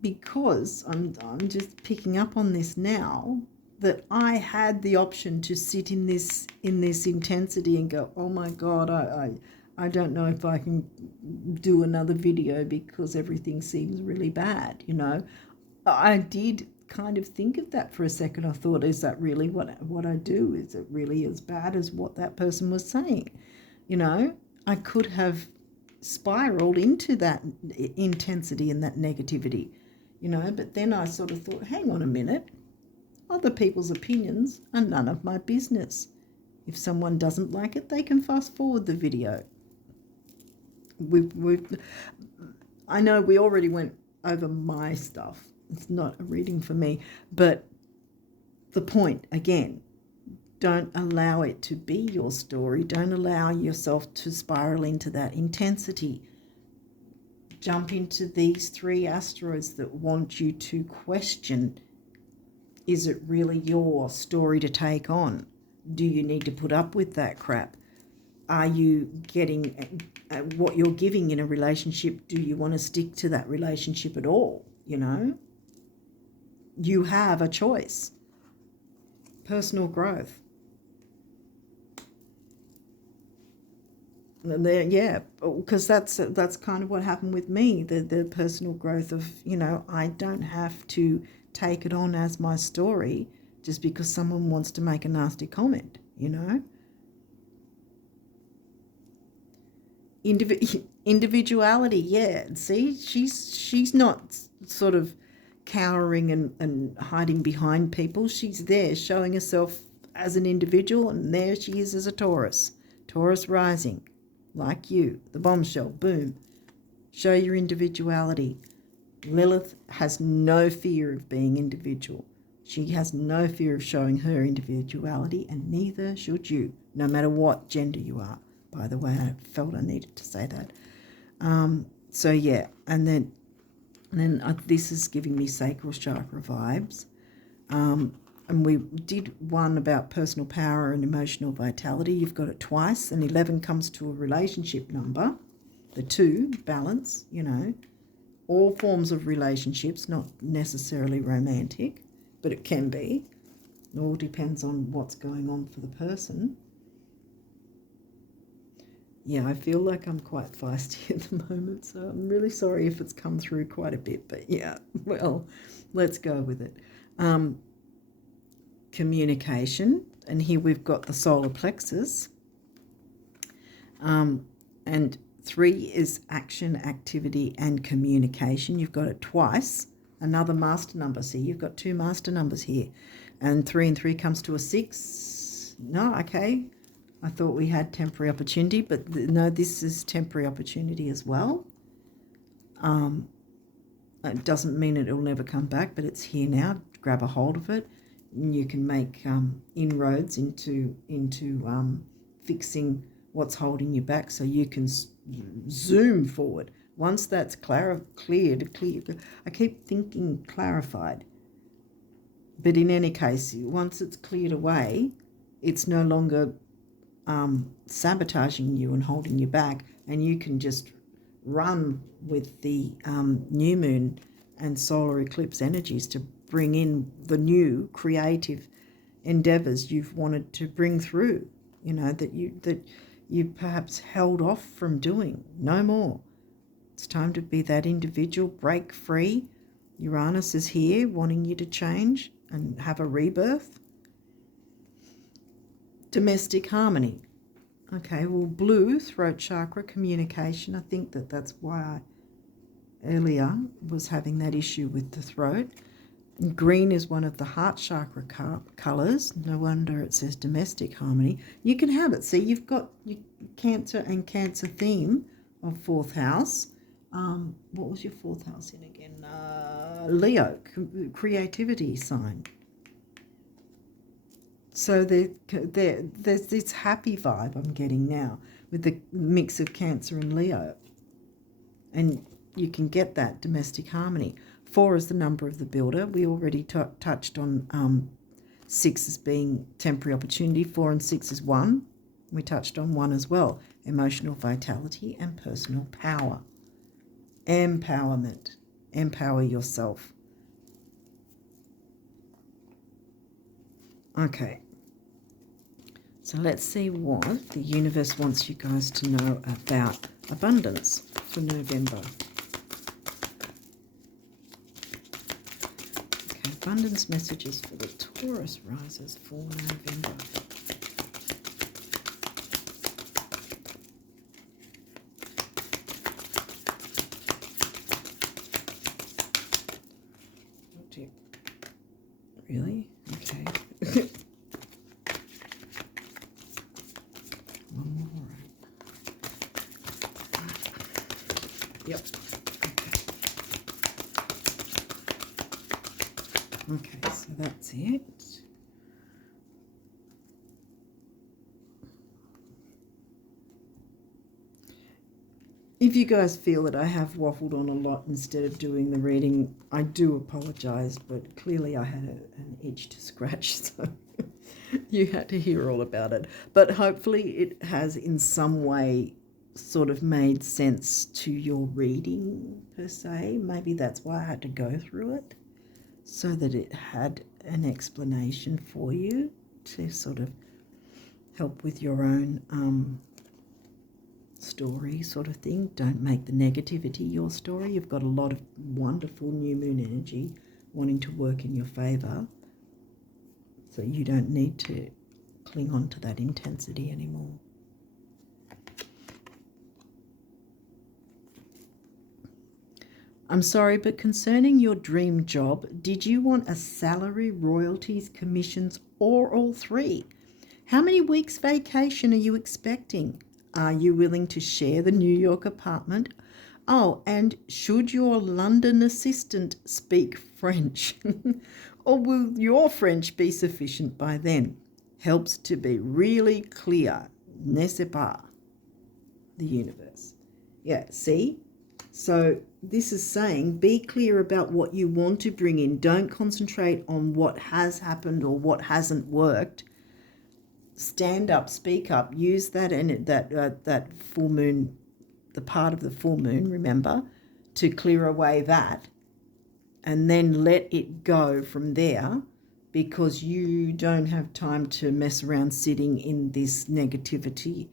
Because I'm just picking up on this now, that I had the option to sit in this intensity and go, oh my God, I don't know if I can do another video because everything seems really bad, you know. I did kind of think of that for a second. I thought, is that really what I do? Is it really as bad as what that person was saying? You know, I could have spiraled into that intensity and that negativity, you know, but then I sort of thought, hang on a minute, other people's opinions are none of my business. If someone doesn't like it, they can fast forward the video. I know we already went over my stuff. It's not a reading for me, but the point, again, don't allow it to be your story. Don't allow yourself to spiral into that intensity. Jump into these 3 asteroids that want you to question Is it really your story to take on? Do you need to put up with that crap? Are you getting what you're giving in a relationship? Do you want to stick to that relationship at all? You know, you have a choice. Personal growth. Yeah, because that's kind of what happened with me. The personal growth of, you know, I don't have to take it on as my story just because someone wants to make a nasty comment, you know. Individuality, yeah. See, she's not sort of cowering and hiding behind people. She's there showing herself as an individual, and there she is as a Taurus. Taurus rising, like you, the bombshell, boom. Show your individuality. Lilith has no fear of being individual. She has no fear of showing her individuality, and neither should you, no matter what gender you are. By the way, I felt I needed to say that. So yeah, and then this is giving me sacral chakra vibes. And we did one about personal power and emotional vitality. You've got it twice, and 11 comes to a relationship number. The 2, balance, you know. All forms of relationships, not necessarily romantic, but it can be. It all depends on what's going on for the person. Yeah, I feel like I'm quite feisty at the moment, so I'm really sorry if it's come through quite a bit, but yeah, well, let's go with it. Communication, and here we've got the solar plexus, and 3 is action, activity, and communication. You've got it twice. Another master number. See, you've got 2 master numbers here. And 3 and 3 comes to a 6. No, okay. I thought we had temporary opportunity, but no, this is temporary opportunity as well. It doesn't mean it'll never come back, but it's here now. Grab a hold of it. And you can make inroads into fixing what's holding you back, so you can zoom forward. Once that's cleared, I keep thinking clarified, but in any case, once it's cleared away, it's no longer sabotaging you and holding you back, and you can just run with the new moon and solar eclipse energies to bring in the new creative endeavors you've wanted to bring through, you know, that you perhaps held off from doing. No more. It's time to be that individual, break free. Uranus is here wanting you to change and have a rebirth. Domestic harmony. Okay, well, blue, throat chakra, communication. I think that's why I earlier was having that issue with the throat. And green is one of the heart chakra colours. No wonder it says domestic harmony. You can have it. See, you've got your Cancer and Cancer theme of 4th house. What was your 4th house in again? Leo, creativity sign. So there's this happy vibe I'm getting now with the mix of Cancer and Leo. And you can get that domestic harmony. 4 is the number of the builder. We already touched on 6 as being temporary opportunity. 4 and 6 is 1. We touched on 1 as well. Emotional vitality and personal power. Empowerment. Empower yourself. Okay. So let's see what the universe wants you guys to know about abundance for November. Okay, abundance messages for the Taurus risers for November. Really? Okay. One more. Yep. Okay, so that's it. If you guys feel that I have waffled on a lot instead of doing the reading, I do apologise, but clearly I had an itch to scratch, so you had to hear all about it. But hopefully it has in some way sort of made sense to your reading per se. Maybe that's why I had to go through it, so that it had an explanation for you to sort of help with your own story sort of thing. Don't make the negativity your story. You've got a lot of wonderful new moon energy wanting to work in your favour, so you don't need to cling on to that intensity anymore. I'm sorry, but concerning your dream job, did you want a salary, royalties, commissions, or all three? How many weeks vacation are you expecting? Are you willing to share the New York apartment? Oh, and should your London assistant speak French? Or will your French be sufficient by then? Helps to be really clear, n'est-ce pas? The universe. Yeah, see? So this is saying be clear about what you want to bring in. Don't concentrate on what has happened or what hasn't worked. Stand up, speak up, use that and that full moon, the part of the full moon, remember, to clear away that, and then let it go from there, because you don't have time to mess around sitting in this negativity,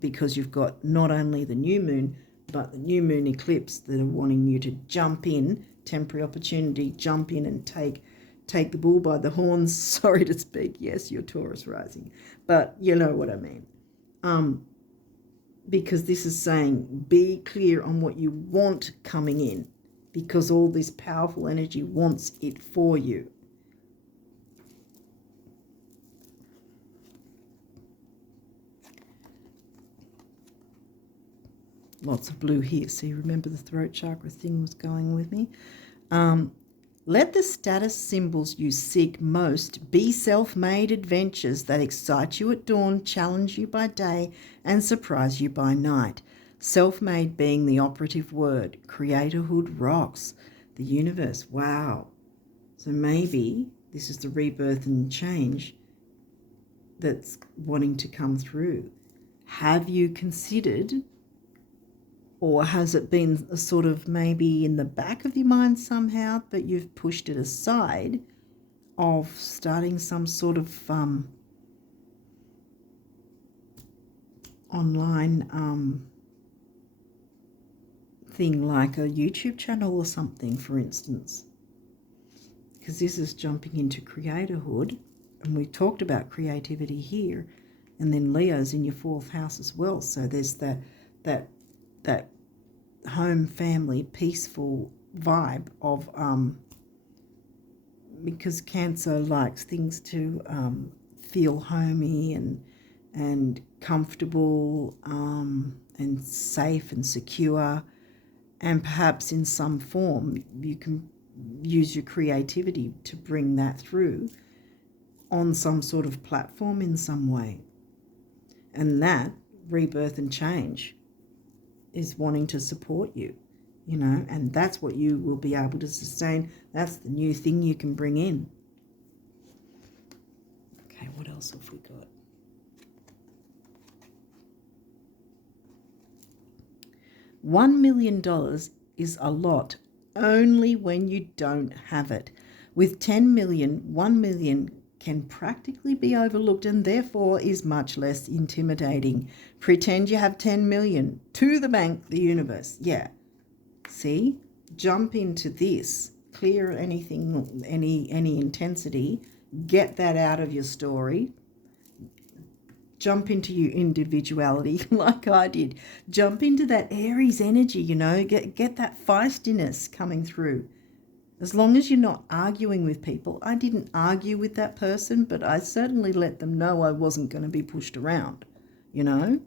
because you've got not only the new moon but the new moon eclipse that are wanting you to jump in, temporary opportunity, jump in and take the bull by the horns, sorry to speak. Yes, you're Taurus rising, but you know what I mean. Because this is saying be clear on what you want coming in, because all this powerful energy wants it for you. Lots of blue here. See, remember the throat chakra thing was going with me. Let the status symbols you seek most be self-made adventures that excite you at dawn, challenge you by day, and surprise you by night. Self-made being the operative word. Creatorhood rocks. The universe. Wow. So maybe this is the rebirth and change that's wanting to come through. Have you considered, or has it been a sort of maybe in the back of your mind somehow, but you've pushed it aside, of starting some sort of online thing like a YouTube channel or something, for instance? Because this is jumping into creatorhood, and we talked about creativity here, and then Leo's in your 4th house as well. So there's that home, family, peaceful vibe of because Cancer likes things to feel homey and comfortable and safe and secure, and perhaps in some form you can use your creativity to bring that through on some sort of platform in some way. And that rebirth and change is wanting to support you, you know, and that's what you will be able to sustain. That's the new thing you can bring in. Okay, what else have we got? $1 million is a lot only when you don't have it. With 10 million, 1 million can practically be overlooked and therefore is much less intimidating. Pretend you have 10 million. To the bank, the universe. Yeah. See? Jump into this. Clear anything, any intensity. Get that out of your story. Jump into your individuality like I did. Jump into that Aries energy, you know. Get that feistiness coming through. As long as you're not arguing with people. I didn't argue with that person, but I certainly let them know I wasn't going to be pushed around, you know.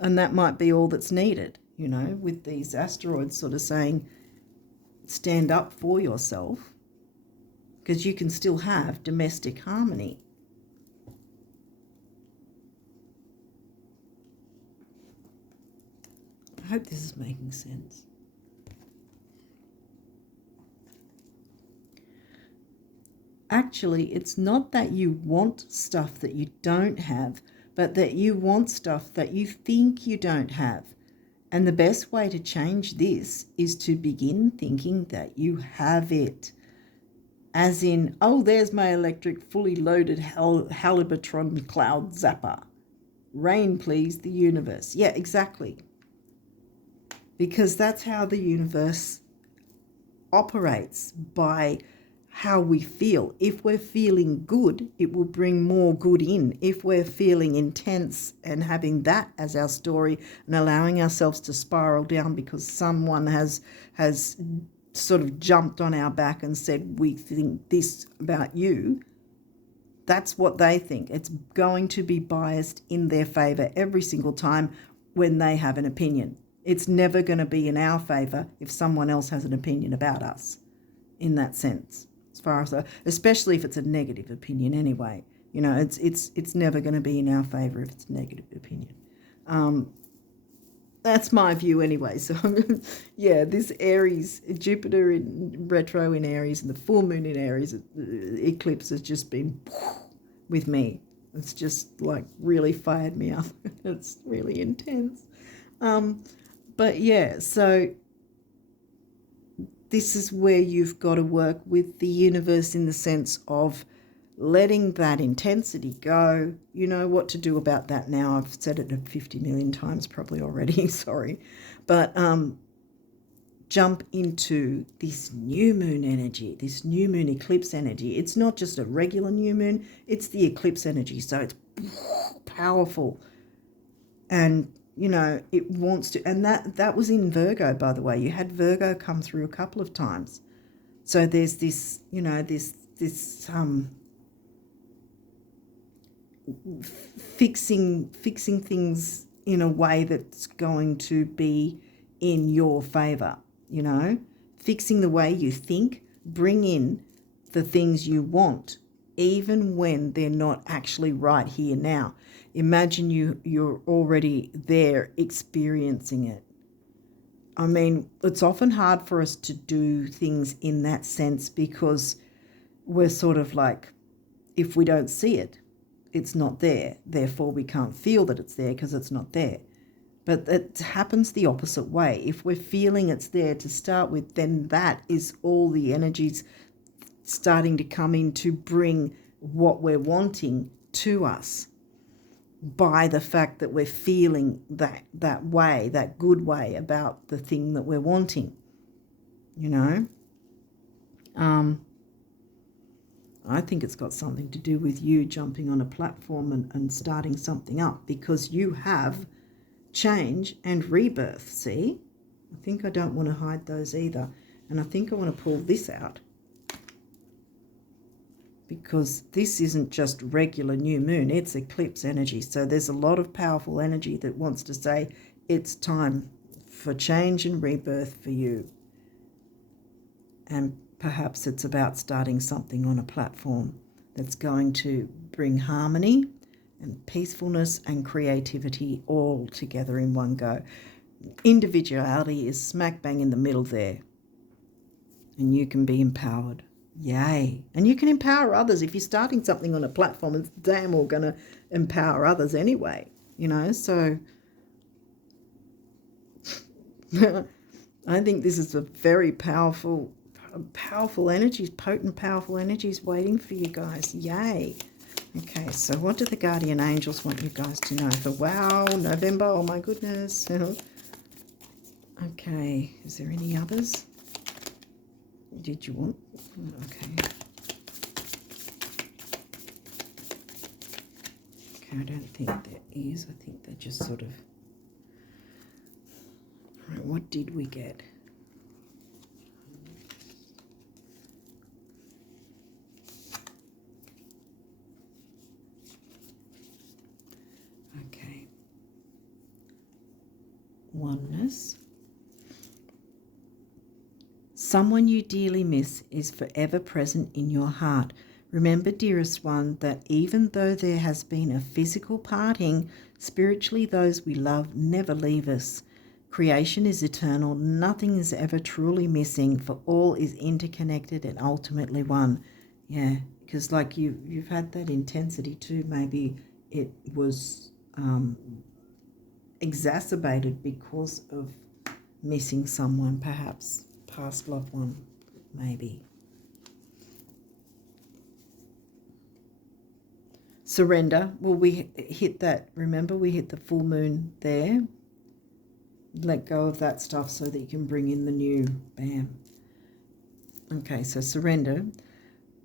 And that might be all that's needed, you know, with these asteroids sort of saying stand up for yourself, because you can still have domestic harmony. I hope this is making sense. Actually, it's not that you want stuff that you don't have, but that you want stuff that you think you don't have. And the best way to change this is to begin thinking that you have it. As in, oh, there's my electric fully loaded Halliburton cloud zapper. Rain, please, the universe. Yeah, exactly. Because that's how the universe operates, by how we feel. If we're feeling good, it will bring more good in. If we're feeling intense and having that as our story and allowing ourselves to spiral down because someone has sort of jumped on our back and said, we think this about you, that's what they think. It's going to be biased in their favor every single time when they have an opinion. It's never going to be in our favor if someone else has an opinion about us, in that sense. As far as especially if it's a negative opinion anyway, you know, it's never going to be in our favor if it's a negative opinion. That's my view anyway. So yeah, this Aries, Jupiter in retro in Aries and the full moon in Aries eclipse has just been with me. It's just like really fired me up. It's really intense. But yeah, so this is where you've got to work with the universe in the sense of letting that intensity go. You know what to do about that now. I've said it 50 million times probably already, sorry. But jump into this new moon energy, this new moon eclipse energy. It's not just a regular new moon, it's the eclipse energy. So it's powerful. And you know, it wants to, and that was in Virgo, by the way. You had Virgo come through a couple of times. So there's this, you know, this fixing things in a way that's going to be in your favor, you know, fixing the way you think, bring in the things you want, even when they're not actually right here now. Imagine you're already there experiencing it. I mean, it's often hard for us to do things in that sense because we're sort of like, if we don't see it, it's not there. Therefore, we can't feel that it's there because it's not there. But it happens the opposite way. If we're feeling it's there to start with, then that is all the energies starting to come in to bring what we're wanting to us, by the fact that we're feeling that way, that good way about the thing that we're wanting, you know. I think it's got something to do with you jumping on a platform and starting something up, because you have change and rebirth, see? I think I don't want to hide those either. And I think I want to pull this out, because this isn't just regular new moon, it's eclipse energy. So there's a lot of powerful energy that wants to say it's time for change and rebirth for you. And perhaps it's about starting something on a platform that's going to bring harmony and peacefulness and creativity all together in one go. Individuality is smack bang in the middle there, and you can be empowered. Yay. And you can empower others. If you're starting something on a platform, it's damn well going to empower others anyway, you know. So I think this is a very powerful energies, potent, powerful energies waiting for you guys. Yay. Okay, so what do the guardian angels want you guys to know for, wow, November? Oh my goodness. Okay, is there any others? Did you want? Okay. Okay, I don't think there is. I think they're just sort of... All right, what did we get? Okay. Oneness. Someone you dearly miss is forever present in your heart. Remember, dearest one, that even though there has been a physical parting, spiritually those we love never leave us. Creation is eternal. Nothing is ever truly missing, for all is interconnected and ultimately one. Yeah, because like you've had that intensity too. Maybe it was exacerbated because of missing someone, perhaps past loved one, maybe. Surrender. Well, we hit that. Remember, we hit the full moon there. Let go of that stuff so that you can bring in the new. Bam. Okay, so surrender.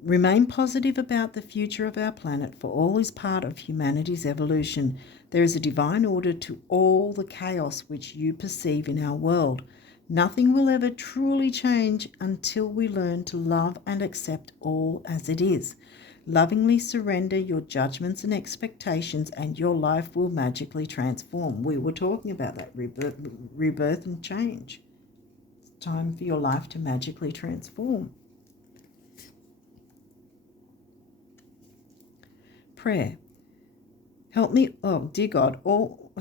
Remain positive about the future of our planet, for all is part of humanity's evolution. There is a divine order to all the chaos which you perceive in our world. Nothing will ever truly change until we learn to love and accept all as it is. Lovingly surrender your judgments and expectations, and your life will magically transform. We were talking about that rebirth and change. It's time for your life to magically transform. Prayer. Help me, oh dear God,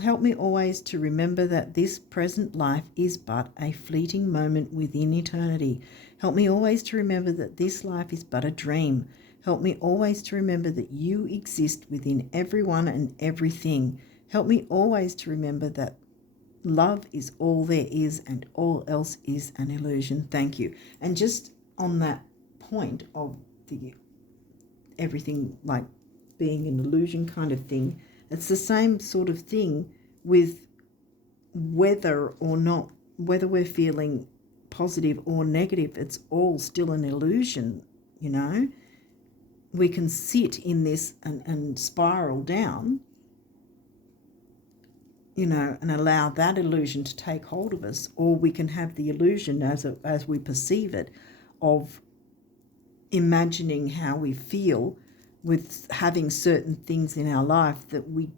help me always to remember that this present life is but a fleeting moment within eternity. Help me always to remember that this life is but a dream. Help me always to remember that you exist within everyone and everything. Help me always to remember that love is all there is and all else is an illusion. Thank you. And just on that point of the everything like being an illusion kind of thing, it's the same sort of thing with whether we're feeling positive or negative. It's all still an illusion, you know. We can sit in this and spiral down, you know, and allow that illusion to take hold of us, or we can have the illusion as we perceive it of imagining how we feel with having certain things in our life that we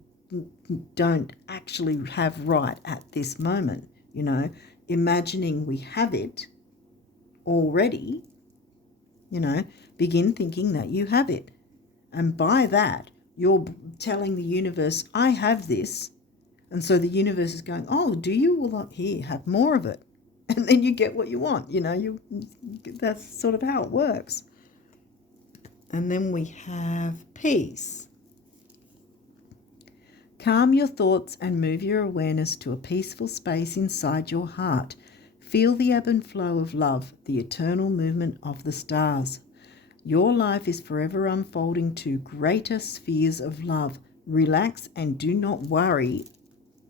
don't actually have right at this moment, you know, imagining we have it already, you know, begin thinking that you have it. And by that, you're telling the universe, I have this. And so the universe is going, oh, do you? Well, here, have more of it. And then you get what you want, you know, that's sort of how it works. And then we have peace. Calm your thoughts and move your awareness to a peaceful space inside your heart. Feel the ebb and flow of love, the eternal movement of the stars. Your life is forever unfolding to greater spheres of love. Relax and do not worry.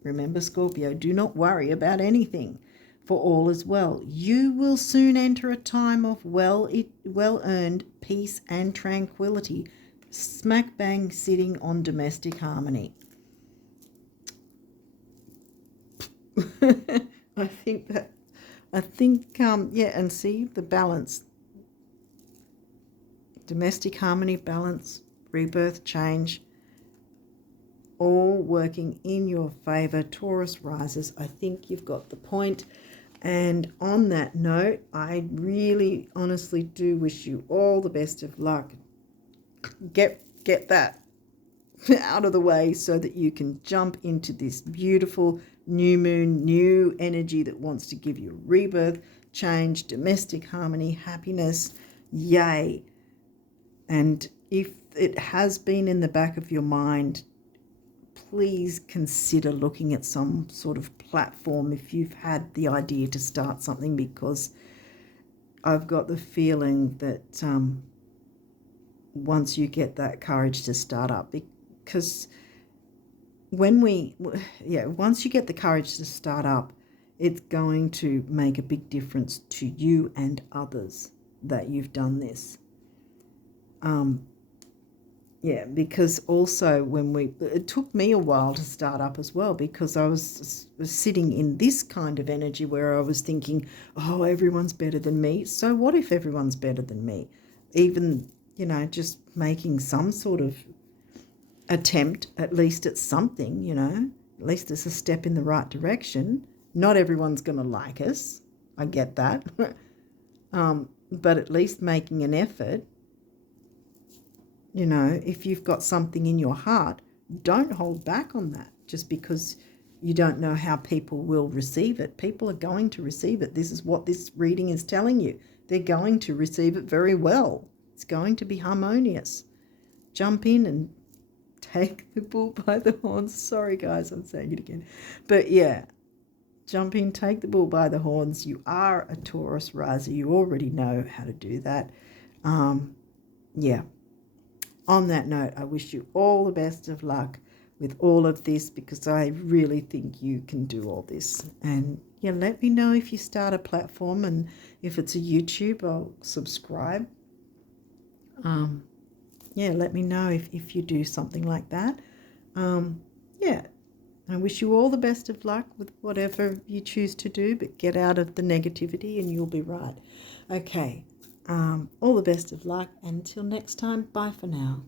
Remember, Scorpio, do not worry about anything, for all is well. You will soon enter a time of well-earned peace and tranquility, smack bang sitting on domestic harmony. I think, and see the balance. Domestic harmony, balance, rebirth, change, all working in your favor. Taurus rises. I think you've got the point. And on that note, I really honestly do wish you all the best of luck. Get that out of the way so that you can jump into this beautiful new moon, new energy that wants to give you rebirth, change, domestic harmony, happiness. Yay. And if it has been in the back of your mind, please consider looking at some sort of platform if you've had the idea to start something, because I've got the feeling that once you get that courage to start up, because once you get the courage to start up, it's going to make a big difference to you and others that you've done this. Because also it took me a while to start up as well, because I was sitting in this kind of energy where I was thinking, oh, everyone's better than me. So what if everyone's better than me? Even, you know, just making some sort of attempt, at least at something, you know, at least it's a step in the right direction. Not everyone's going to like us. I get that. But at least making an effort. You know, if you've got something in your heart, don't hold back on that just because you don't know how people will receive it. People are going to receive it. This is what this reading is telling you. They're going to receive it very well. It's going to be harmonious. Jump in and take the bull by the horns. Sorry, guys, I'm saying it again. But yeah, jump in, take the bull by the horns. You are a Taurus riser. You already know how to do that. Yeah. On that note, I wish you all the best of luck with all of this, because I really think you can do all this. And yeah, let me know if you start a platform, and if it's a YouTube, I'll subscribe. Yeah, let me know if you do something like that. Yeah, I wish you all the best of luck with whatever you choose to do, but get out of the negativity and you'll be right. Okay, all the best of luck. Until next time, bye for now.